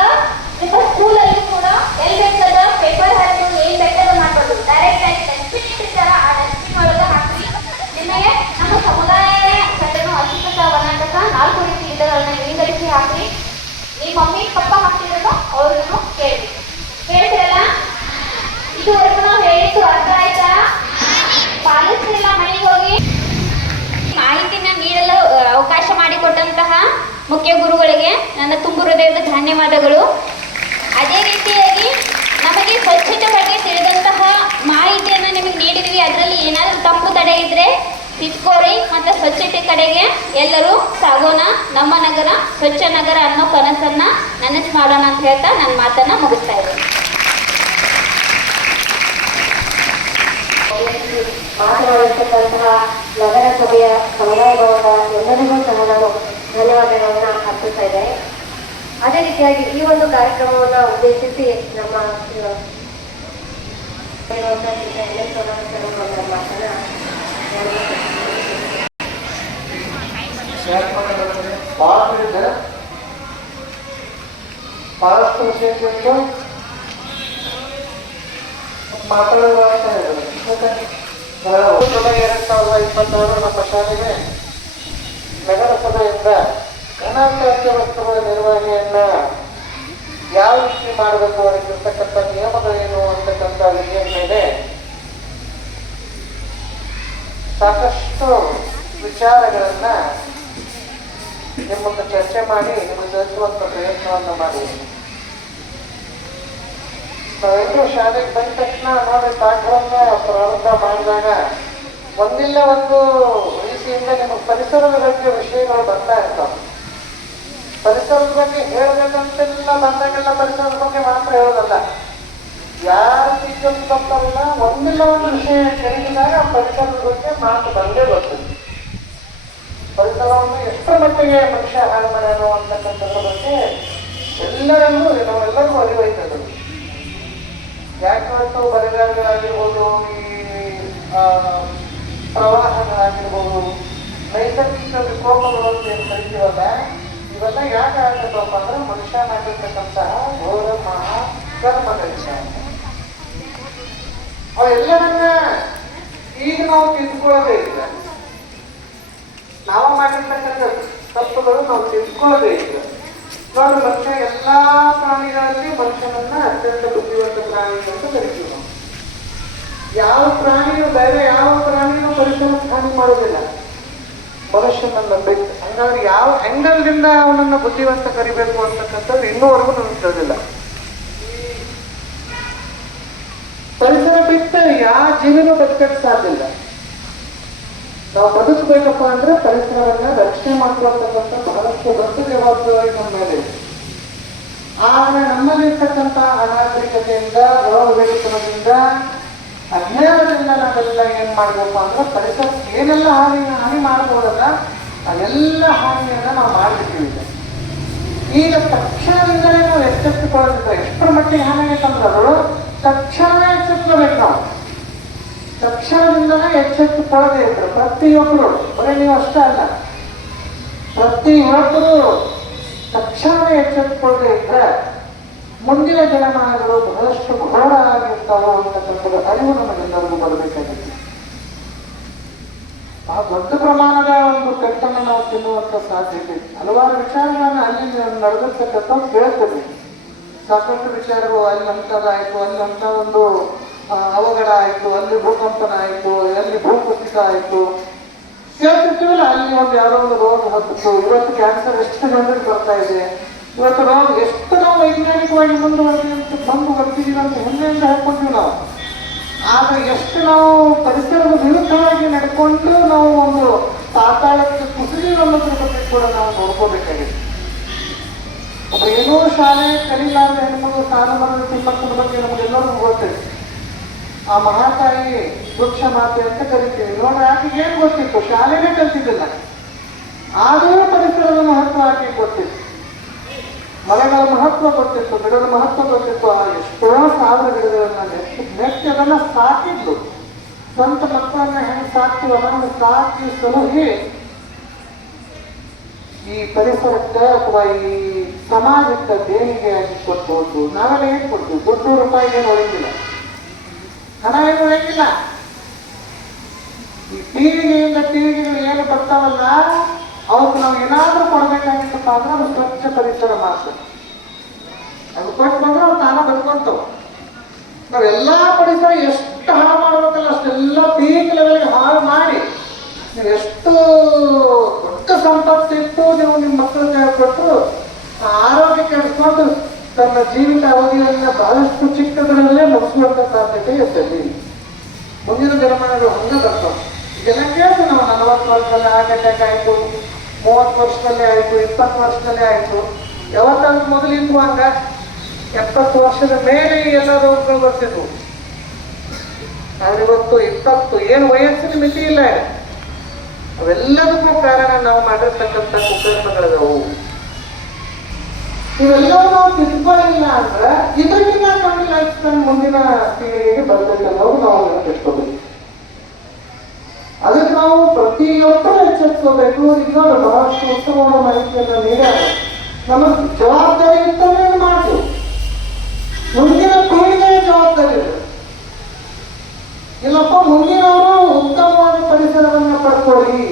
ನಿಮ್ಮ ಸ್ಕೂಲಲ್ಲಿ ಕೂಡ ಎಲ್ಲಿ ಬೇಕಾದ ಪೇಪರ್ ಹರಿದು ಏನ್ ಬೇಕಾದ ಮಾಡ್ಬೋದು. ಡೈರೆಕ್ಟ್ ಆಗಿ ಡಸ್ಟ್ಬಿನ್ ಇಟ್ಟಿರ್ತಾರ, ಆ ಡಸ್ಟ್ಬಿನ್ ಒಳಗೆ ಹಾಕಿ ನಿಮಗೆ ನಮ್ಮ ಸಮುದಾಯ ಕಟ್ಟನು ಅಧಿಕೃತ ವನಾಂತಕ 4 ರೀತಿ ಗಿಡಗಳನ್ನ ವಿಂಗಡಿಸಿ ಹಾಕಿ. ನಿಮ್ಮ ಮಮ್ಮಿ ಪಪ್ಪ ಹಾಕ್ತಿರೋದು ಅವ್ರನ್ನು ಕೇಳ್ತಿರಲ್ಲ. ಇದುವರೆಗೂ ನಾವು ಹೇಳಿದ್ದು ಅರ್ಥ ಆಯ್ತಾ? ಪಾಲಿಸ್ತಿಲ್ಲ ಮನೆಗೆ ಹೋಗಿ. ಮಾಹಿತಿನ ನೀಡಲು ಅವಕಾಶ ಮಾಡಿಕೊಟ್ಟಂತಹ ಮುಖ್ಯ ಗುರುಗಳಿಗೆ ನನ್ನ ತುಂಬು ಹೃದಯದ ಧನ್ಯವಾದಗಳು. ಅದೇ ರೀತಿಯಾಗಿ ನಮಗೆ ಸ್ವಚ್ಛತೆ ಬಗ್ಗೆ ತಿಳಿದಂತಹ ಮಾಹಿತಿಯನ್ನು ನಿಮಗೆ ನೀಡಿದ್ವಿ. ಅದರಲ್ಲಿ ಏನಾದರೂ ತಪ್ಪು ತಡೆ ಇದ್ರೆ ತಿದ್ಕೋರಿ ಮತ್ತು ಸ್ವಚ್ಛತೆ ಕಡೆಗೆ ಎಲ್ಲರೂ ಸಾಗೋಣ. ನಮ್ಮ ನಗರ ಸ್ವಚ್ಛ ನಗರ ಅನ್ನೋ ಕನಸನ್ನ ನನಸು ಮಾಡೋಣ ಅಂತ ಹೇಳ್ತಾ ನನ್ನ ಮಾತನ್ನ ಮುಗಿಸ್ತಾ ಇದ್ದೀನಿ. ಮಾತನಾಡಿರ್ತಕ್ಕಂತಹ ನಗರಸಭೆಯ ಸಮುದಾಯ ಭವನದ ಎಲ್ಲರಿಗೂ ಸಹ ನಾನು ಧನ್ಯವಾದಗಳನ್ನ ಅರ್ಪಿಸ್ತಾ ಇದ್ದೇನೆ. ಅದೇ ರೀತಿಯಾಗಿ ಈ ಒಂದು ಕಾರ್ಯಕ್ರಮವನ್ನು ಉದ್ದೇಶಿಸಿ ನಮ್ಮ ಮಾತಾಡೋದು 2026 ನಮ್ಮ ಶಾಲೆಗೆ ನಗರಸಭೆಯಿಂದ ಘನತ್ಯಾಜ್ಯ ವಸ್ತುಗಳ ನಿರ್ವಹಣೆಯನ್ನ ಯಾವ ರೀತಿ ಮಾಡಬೇಕು, ಅದಕ್ಕಿರ್ತಕ್ಕಂಥ ನಿಯಮಗಳೇನು ಅಂತಕ್ಕಂಥ ವಿಷಯದ ಮೇಲೆ ಸಾಕಷ್ಟು ವಿಚಾರಗಳನ್ನ ನಿಮ್ಮನ್ನು ಚರ್ಚೆ ಮಾಡಿ ನಿಮಗೆ ತಿಳಿಸುವಂತ ಪ್ರಯತ್ನವನ್ನು ಮಾಡಿ. ನಾವೆಲ್ಲರೂ ಶಾಲೆಗೆ ಬಂದ ತಕ್ಷಣ ನೋಡಿ ಪಾಠವನ್ನ ಪ್ರಾರಂಭ ಮಾಡಿದಾಗ ಒಂದಿಲ್ಲ ಒಂದು ರೀತಿಯಿಂದ ನಿಮಗೆ ಪರಿಸರದ ಬಗ್ಗೆ ವಿಷಯಗಳು ಬರ್ತಾ ಇರ್ತಾವೆ. ಪರಿಸರದ ಬಗ್ಗೆ ಹೇಳ್ಬೇಕಂತೆಲ್ಲ ಬಂದಾಗೆಲ್ಲ ಪರಿಸರದ ಬಗ್ಗೆ ಮಾತ್ರ ಹೇಳೋದಲ್ಲ. ಯಾರು ಟೀಚರ್ಸ್ ಬರ್ತಾರಲ್ಲ ಒಂದಿಲ್ಲ ಒಂದು ವಿಷಯ ಕಲಿಸಿದಾಗ ಪರಿಸರದ ಬಗ್ಗೆ ಮಾತು ಬಂದೇ ಬರ್ತದೆ. ಪರಿಸರವನ್ನು ಎಷ್ಟರ ಮಟ್ಟಿಗೆ ಮನುಷ್ಯ ಹಾಳು ಮಾಡ್ಯಾನೋ ಅಂತಕ್ಕಂಥದ್ರ ಬಗ್ಗೆ ಎಲ್ಲರಲ್ಲೂ ನಾವೆಲ್ಲರಿಗೂ ಅರಿವಾಯ್ತದೆ. ಯಾಕೆ ಹೊರತು ಬರಗಾಲಗಳಾಗಿರ್ಬೋದು, ಈ ಪ್ರವಾಹಗಳಾಗಿರ್ಬೋದು, ನೈಸರ್ಗಿಕ ವಿಕೋಪಗಳು ಅಂತ ಏನು ಕರಿತೀವಲ್ಲ, ಇವೆಲ್ಲ ಯಾಕೆ ಆಗತ್ತಪ್ಪ ಅಂದ್ರೆ ಮನುಷ್ಯ ಮಾಡಿರ್ತಕ್ಕಂತಹ ಘೋರ ಮಹಾ ಕರ್ಮಗಳಿಂದ. ಅವೆಲ್ಲರನ್ನ ಈಗ ನಾವು ತಿದ್ಕೊಳ್ಳೋದೇ ಇಲ್ಲ. ನಾವು ಮಾಡಿರ್ತಕ್ಕಂಥ ತಪ್ಪುಗಳು ನಾವು ತಿದ್ಕೊಳ್ಳೋದೇ ಇಲ್ಲ. ನೋಡಿ, ಮನುಷ್ಯ ಎಲ್ಲಾ ಪ್ರಾಣಿಗಳಲ್ಲಿ ಮನುಷ್ಯನನ್ನ ಅತ್ಯಂತ ಬುದ್ಧಿವಂತ ಪ್ರಾಣಿ ಅಂತ ಕರಿತೀವಿ ನಾವು. ಯಾವ ಪ್ರಾಣಿಯು ಬೇರೆ ಯಾವ ಪ್ರಾಣಿಯೂ ಪರಿಸರ ಹಾನಿ ಮಾಡೋದಿಲ್ಲ ಮನುಷ್ಯನನ್ನ ಬಿಟ್ಟು. ಹಂಗಾದ್ರೆ ಯಾವ ಆಂಗಲ್ದಿಂದ ಅವನನ್ನ ಬುದ್ಧಿವಂತ ಕರಿಬೇಕು ಅಂತಕ್ಕಂಥದ್ದು ಇನ್ನೂವರೆಗೂ ನನಗೆ ತಿಳಿದಿಲ್ಲ. ಪರಿಸರ ಬಿಟ್ಟು ಯಾವ ಜೀವನೂ ಬದುಕಕ್ಕೆ ಸಾಧ್ಯ ಇಲ್ಲ. ನಾವು ಬದುಕಬೇಕಪ್ಪ ಅಂದ್ರೆ ಪರಿಸರವನ್ನ ರಕ್ಷಣೆ ಮಾಡ್ಕೊಳ್ತಕ್ಕಂಥ ಬಹಳಷ್ಟು ದೊಡ್ಡ ಜವಾಬ್ದಾರಿ ನಮ್ಮ ಮೇಲೆ ಇದೆ. ಆದ್ರೆ ನಮ್ಮಲ್ಲಿರ್ತಕ್ಕಂಥ ಅನಾಗರಿಕತೆಯಿಂದ, ಗೌರವವೇತನದಿಂದ, ಅಜ್ಞಾನದಿಂದ ನಾವೆಲ್ಲ ಏನ್ ಮಾಡ್ಬೇಕು ಅಂದ್ರೆ ಪರಿಸರ ಏನೆಲ್ಲ ಹಾನಿ ಮಾಡಬಹುದಲ್ಲ ಅದೆಲ್ಲ ಹಾನಿಯನ್ನ ನಾವು ಮಾಡ್ಬಿಟ್ಟಿವಿ. ಈಗ ತಕ್ಷಣದಿಂದಲೇ ನಾವು ಎಚ್ಚೆತ್ತುಕೊಳ್ಳೋದಿಲ್ಲ. ಎಷ್ಟರ ಮಟ್ಟಿಗೆ ಹಾನಿ ಆಯ್ತಂದ್ರೆ ತಕ್ಷಣವೇ ಎಚ್ಚೆತ್ತಬೇಕು. ನಾವು ತಕ್ಷಣದಿಂದಲೇ ಎಚ್ಚೆತ್ತುಕೊಳ್ಳದೇ ಇದ್ರು ಪ್ರತಿಯೊಬ್ಬರು, ಬರೀ ನೀವು ಅಷ್ಟೇ ಅಲ್ಲ, ಪ್ರತಿಯೊಬ್ಬರು ತಕ್ಷಣವೇ ಎಚ್ಚೆತ್ತುಕೊಳ್ಳದೇ ಇದ್ರೆ ಮುಂದಿನ ದಿನಮಾನಗಳು ಬಹಳಷ್ಟು ಘೋರ ಆಗಿರ್ತಾವೆ ಅಂತಕ್ಕಂಥದ್ದು ಅರಿವು ನಮಗೆಲ್ಲರಿಗೂ ಬರಬೇಕಾಗಿದೆ. ಆ ದೊಡ್ಡ ಪ್ರಮಾಣದ ಒಂದು ಪೆಟ್ಟನ್ನು ನಾವು ತಿನ್ನುವಂತ ಸಾಧ್ಯತೆ ಇದೆ. ಹಲವಾರು ವಿಚಾರಗಳನ್ನ ಅಲ್ಲಿ ನಡೆದಿರ್ತಕ್ಕಂಥ ಕೇಳ್ತೇವೆ. ಸಾಕಷ್ಟು ವಿಚಾರಗಳು ಅಲ್ಲಿ ಅಂತದಾಯ್ತು, ಅಲ್ಲಿ ಅಂತ ಒಂದು ಅವಘಡ ಆಯ್ತು, ಅಲ್ಲಿ ಭೂಕಂಪನ ಆಯ್ತು, ಅಲ್ಲಿ ಭೂಕುಸಿತ ಆಯ್ತು, ಕೇಳ್ತಿರ್ತೀವಲ್ಲ. ಅಲ್ಲಿ ಒಂದು ಯಾವುದೋ ಒಂದು ರೋಗ ಹತ್ತಿತ್ತು. ಇವತ್ತು ಕ್ಯಾನ್ಸರ್ ಎಷ್ಟು ಜನರಿಗೆ ಬರ್ತಾ ಇದೆ, ಇವತ್ತು ನಾವು ಎಷ್ಟು ನಾವು ವೈಜ್ಞಾನಿಕವಾಗಿ ಬರ್ತಿದ್ದೀವಿ ಅಂತ ಹೆಮ್ಮೆಯಿಂದ ಹೇಳ್ಕೊಂತೀವಿ ನಾವು. ಆದ್ರೆ ಎಷ್ಟು ನಾವು ಪರಿಸರದ ವಿರುದ್ಧವಾಗಿ ನಡ್ಕೊಂಡು ನಾವು ಒಂದು ಪಾತಾಳಕ್ಕೆ ಕುಸಿದು ಅನ್ನೋದ್ರ ಬಗ್ಗೆ ಕೂಡ ನಾವು ನೋಡ್ಕೋಬೇಕಾಗಿದೆ. ಒಬ್ಬ ಏನೋ ಶಾಲೆ ಕಲಿಲಾರದ ಹೆಣ್ಮಗಳು ಸಾಲ ಮರದ ತಿಮ್ಮಕ್ಕನ ಬಗ್ಗೆ ನಮಗೆಲ್ಲರಿಗೂ ಗೊತ್ತಿದೆ. ಆ ಮಹಾತಾಯಿ ವೃಕ್ಷ ಮಾತೆ ಅಂತ ಕರಿತೀವಿ. ನೋಡ್ರಿ, ಆಕೆಗೆ ಏನು ಗೊತ್ತಿತ್ತು? ಶಾಲೆನೇ ಕಲ್ತಿದ್ದಿಲ್ಲ, ಆದರೂ ಪರಿಸರದ ಮಹತ್ವ ಆಕೆಗೆ ಗೊತ್ತಿತ್ತು. ಮಳೆಗಳ ಮಹತ್ವ ಗೊತ್ತಿತ್ತು, ಗಿಡದ ಮಹತ್ವ ಗೊತ್ತಿತ್ತು. ಎಷ್ಟೋ ಸಾವಿರ ಗಿಡಗಳನ್ನ ನೆಟ್ಟಿ ಅದನ್ನ ಸಾಕಿದ್ಲು. ಸ್ವಂತ ಮಕ್ಕಳನ್ನ ಹೆಂಗೆ ಸಾಕ್ತೀವಿ ಅದನ್ನು ಸಾಕಿ ಸಲಹಿ ಈ ಪರಿಸರಕ್ಕೆ ಅಥವಾ ಈ ಸಮಾಜಕ್ಕೆ ದೇಣಿಗೆ ಆಗಿ ಕೊಟ್ಟು ನಾವೆಲ್ಲ ಏನ್ ಕೊಡ್ತೀವಿ? ದುಡ್ಡು ರೂಪಾಯಿ ಏನು ಒಳಗಿಲ್ಲ, ಹಣ ಏನು ಒಳಗಿಲ್ಲ. ಈ ಪೀಳಿಗೆಗಳು ಏನು ಬರ್ತಾವಲ್ಲ ಅವಕ್ಕೆ ನಾವು ಏನಾದ್ರೂ ಕೊಡ್ಬೇಕಾಗಿತ್ತಪ್ಪ ಅಂದ್ರೆ ಅದು ಸ್ವಚ್ಛ ಪರಿಸರ ಮಾತ್ರ. ಅದು ಕೊಟ್ಟು ಬಂದ್ರೆ ಅವ್ರು ತಾನ ಬದುಕೊಂತವು. ನಾವೆಲ್ಲಾ ಪರಿಸರ ಎಷ್ಟು ಹಾಳು ಮಾಡ್ಬೇಕಲ್ಲ ಅಷ್ಟೆಲ್ಲ ಪೀಕ್ ಲೆವೆಲ್ಗೆ ಹಾಳು ಮಾಡಿ ನೀವು ಎಷ್ಟು ದೊಡ್ಡ ಸಂಪತ್ತಿತ್ತು ನೀವು ನಿಮ್ಮ ಮಕ್ಕಳಿಗೆ ಕೊಟ್ಟರು ಆರೋಗ್ಯ ಕೆಡಿಸ್ಕೊಂಡು ತನ್ನ ಜೀವಿತ ಅವಧಿಯನ್ನ ಬಹಳಷ್ಟು ಚಿಕ್ಕದರಲ್ಲೇ ಮುಗಿಸುವಂತ ಸಾಧ್ಯತೆ ಇರ್ತದೆ. ಮುಂದಿನ ದಿನಮಾನಗಳು ಹಂಗ ಬರ್ತಾವ. ಈಗೆಲ್ಲ ಕೇಳ್ತೀವಿ ನಾವು 40 ವರ್ಷದಲ್ಲಿ ಹಾರ್ಟ್ ಅಟ್ಯಾಕ್ ಆಯ್ತು, 30 ವರ್ಷದಲ್ಲೇ ಆಯ್ತು, 20 ವರ್ಷದಲ್ಲೇ ಆಯ್ತು. ಯಾವತ್ತಾದ್ರೂ ಮೊದಲಿಂದು ಹಂಗ 70 ವರ್ಷದ ಮೇಲೆ ಎಲ್ಲ ರೋಗಗಳು ಬರ್ತಿದ್ವು. ಆದ್ರೆ ಇವತ್ತು 20 ಏನು ವಯಸ್ಸಿನ ಮಿತಿ ಇಲ್ಲ. ಅವೆಲ್ಲದಕ್ಕೂ ಕಾರಣ ನಾವು ಮಾಡಿರ್ತಕ್ಕಂಥ ಕುಕರ್ಮಗಳದವು. ಇವೆಲ್ಲವೂ ನಾವು ತಿಳ್ಕೊಳ್ಳಿಲ್ಲ ಅಂದ್ರೆ ಇದಕ್ಕಿಂತ ಕಮ್ಮಿ ಲೈಫ್ ಸ್ಟೈಲ್ ಮುಂದಿನ ಪೀಳಿಗೆಗೆ ಬರ್ಬೇಕನ್ನೋದು ನಾವು ನೆನಪಿಟ್ಕೋಬೇಕು. ಅದಕ್ಕೆ ನಾವು ಪ್ರತಿಯೊಬ್ಬರು ಎಚ್ಚೆತ್ಕೋಬೇಕು. ಇನ್ನೊಂದು ಬಹಳಷ್ಟು ಉತ್ತಮವಾದ ಮಾಹಿತಿಯನ್ನು ನೀಡ್ಯಾರ. ನಮ್ಮ ಜವಾಬ್ದಾರಿ ಇತ್ತಂದ್ರೆ ಮಾಡ್ತೀವಿ, ಮುಂದಿನ ಪೀಳಿಗೆಯ ಜವಾಬ್ದಾರಿ ಇದೆ. ಇಲ್ಲಪ್ಪ ಮುಂದಿನವರು ಉತ್ತಮವಾದ ಪರಿಸರವನ್ನ ಪಡ್ಕೊಳ್ಳಿ.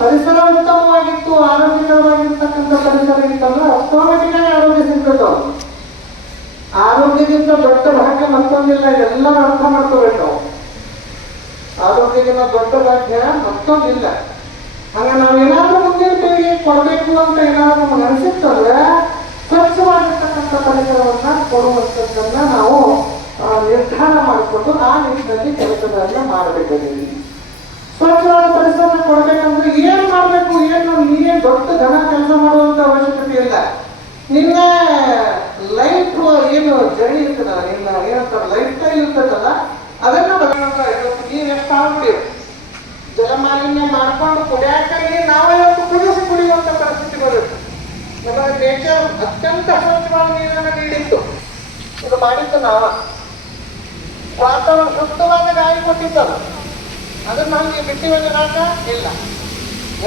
ಪರಿಸರ ಉತ್ತಮವಾಗಿತ್ತು, ಆರೋಗ್ಯಕರವಾಗಿರ್ತಕ್ಕಂಥ ಪರಿಸರ ಇತ್ತಂದ್ರೆ ಅಷ್ಟೊಂದಿಗೆ ಆರೋಗ್ಯ ಸಿಗ್ತದೆ. ಆರೋಗ್ಯದಿಂದ ದೊಡ್ಡ ಭಾಗ್ಯ ಮತ್ತೊಂದಿಲ್ಲ, ಇದೆಲ್ಲ ಅರ್ಥ ಮಾಡ್ಕೋಬೇಕು. ಆರೋಗ್ಯದಿಂದ ದೊಡ್ಡ ಭಾಗ್ಯ ಮತ್ತೊಂದಿಲ್ಲ. ಹಂಗ ನಾವೇನಾದ್ರೂ ಮುಂದಿನ ಪೀಳಿಗೆ ಕೊಡಬೇಕು ಅಂತ ಏನಾದ್ರೂ ನಮಗೆ ಅನಿಸುತ್ತಂದ್ರೆ ಸ್ವಚ್ಛವಾಗಿರ್ತಕ್ಕಂಥ ಪರಿಸರವನ್ನ ಕೊಡುವಂಥದ್ದನ್ನ ನಾವು ನಿರ್ಧಾರ ಮಾಡಿಕೊಂಡು ಆ ನಿಟ್ಟಿನಲ್ಲಿ ಕೆಲಸಗಳನ್ನ ಮಾಡಬೇಕಾಗಿದೆ. ಸ್ವಚ್ಛವಾದ ಪರಿಸರ ಕೊಡ್ಬೇಕಂದ್ರೆ ಏನ್ ಮಾಡ್ಬೇಕು, ಏನು ನೀನೇ ದೊಡ್ಡ ಘನ ಕೆಲಸ ಮಾಡುವಂತ ಅವಶ್ಯಕತೆ ಇಲ್ಲ. ನಿನ್ನ ಲೈಫ್ ಏನು ಜರ್ನಿ ಇರ್ತದಲ್ಲ, ನಿನ್ನ ಏನಂತಾರೆ ಲೈಫ್ ಸ್ಟೈಲ್ ಇರ್ತದಲ್ಲ, ಅದನ್ನ ಬದಲಾವಣೆ. ಇವತ್ತು ನೀರು ಎಷ್ಟು ಆಗ್ಬಿಡಿ ಜಲಮಾಲಿನ್ಯ ಮಾಡ್ಕೊಂಡು ಕುಡಿಯಾಕ ನಾವೇ ಇವತ್ತು ಕುಡಿಯುವಂತ ಪರಿಸ್ಥಿತಿ ಬರುತ್ತೆ. ನಮಗೆ ನೇಚರ್ ಅತ್ಯಂತ ಸ್ವಚ್ಛವಾದ ನೀರನ್ನು ನೀಡಿತ್ತು, ಇದು ಮಾಡಿದ್ದು ನಾವ. ವಾತಾವರಣ ಶುದ್ಧವಾದ ಗಾಳಿ ಕೊಟ್ಟಿದ್ದಲ್ಲ, ಅದನ್ನ ನಮಗೆ ಬಿಟ್ಟಿವ ಜನಾಕ ಇಲ್ಲ.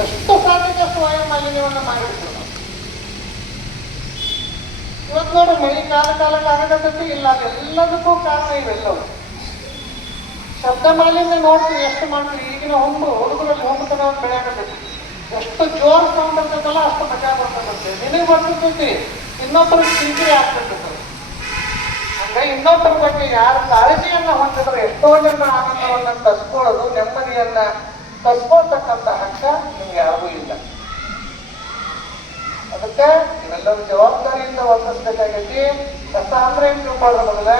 ಎಷ್ಟು ಸಾಧ್ಯದಷ್ಟು ವಾಯು ಮಾಲಿನ್ಯವನ್ನು ಮಾಡಿರ್ತೀವಿ ನಾವು. ಇವತ್ತು ನೋಡಿ ಮಳೆ ಕಾಲಕ್ಕೆ ಆಗತಕ್ಕಂತೆ ಇಲ್ಲ, ಅದೆಲ್ಲದಕ್ಕೂ ಕಾರಣ ಇವೆಲ್ಲವು. ಶಬ್ದ ಮಾಲಿನ್ಯ ನೋಡ್ತೀವಿ ಎಷ್ಟು ಮಾಡ್ತೀವಿ. ಈಗಿನ ಹುಡುಗರಲ್ಲಿ ಹೊಂಬತನವನ್ನು ಬೆಳೆಯಾಕತ್ತೈತಿ. ಎಷ್ಟು ಜೋರು ಸೌಂಡ್ ಇರ್ತದಲ್ಲ ಅಷ್ಟು ಮಜಾ ಬರ್ತದಂತೆ. ನಿನಗೆ ಬರ್ತೈತಿ, ಇನ್ನೊಬ್ಬರಿಗೆ ಕಿರಿಕಿರಿ ಆಗ್ತಿರ್ತದೆ. ಹಂಗಾಗಿ ಇನ್ನೊಬ್ಬರ ಬಗ್ಗೆ ಯಾರು ಕಾಳಜಿಯನ್ನ ಹೊಂದಿದ್ರೆ ಎಷ್ಟೋ ಜನ ಆನಂದವನ್ನ ಕಸ್ಕೊಳ್ಳೋದು, ನೆಮ್ಮದಿಯನ್ನ ಕಸ್ಕೊಳ್ತಕ್ಕಂಥ ಹಕ್ಕ ನಿಮ್ಗೆ ಯಾರಿಗೂ ಇಲ್ಲ. ಅದಕ್ಕೆ ಇವೆಲ್ಲರೂ ಜವಾಬ್ದಾರಿಯಿಂದ ವರ್ತಿಸ್ಬೇಕಾಗೈತಿ. ಕಸ ಅಂದ್ರೆ ಏನ್ ತಿಳ್ಕೊಳ್ಳೋದ್ರ ಮೊದಲ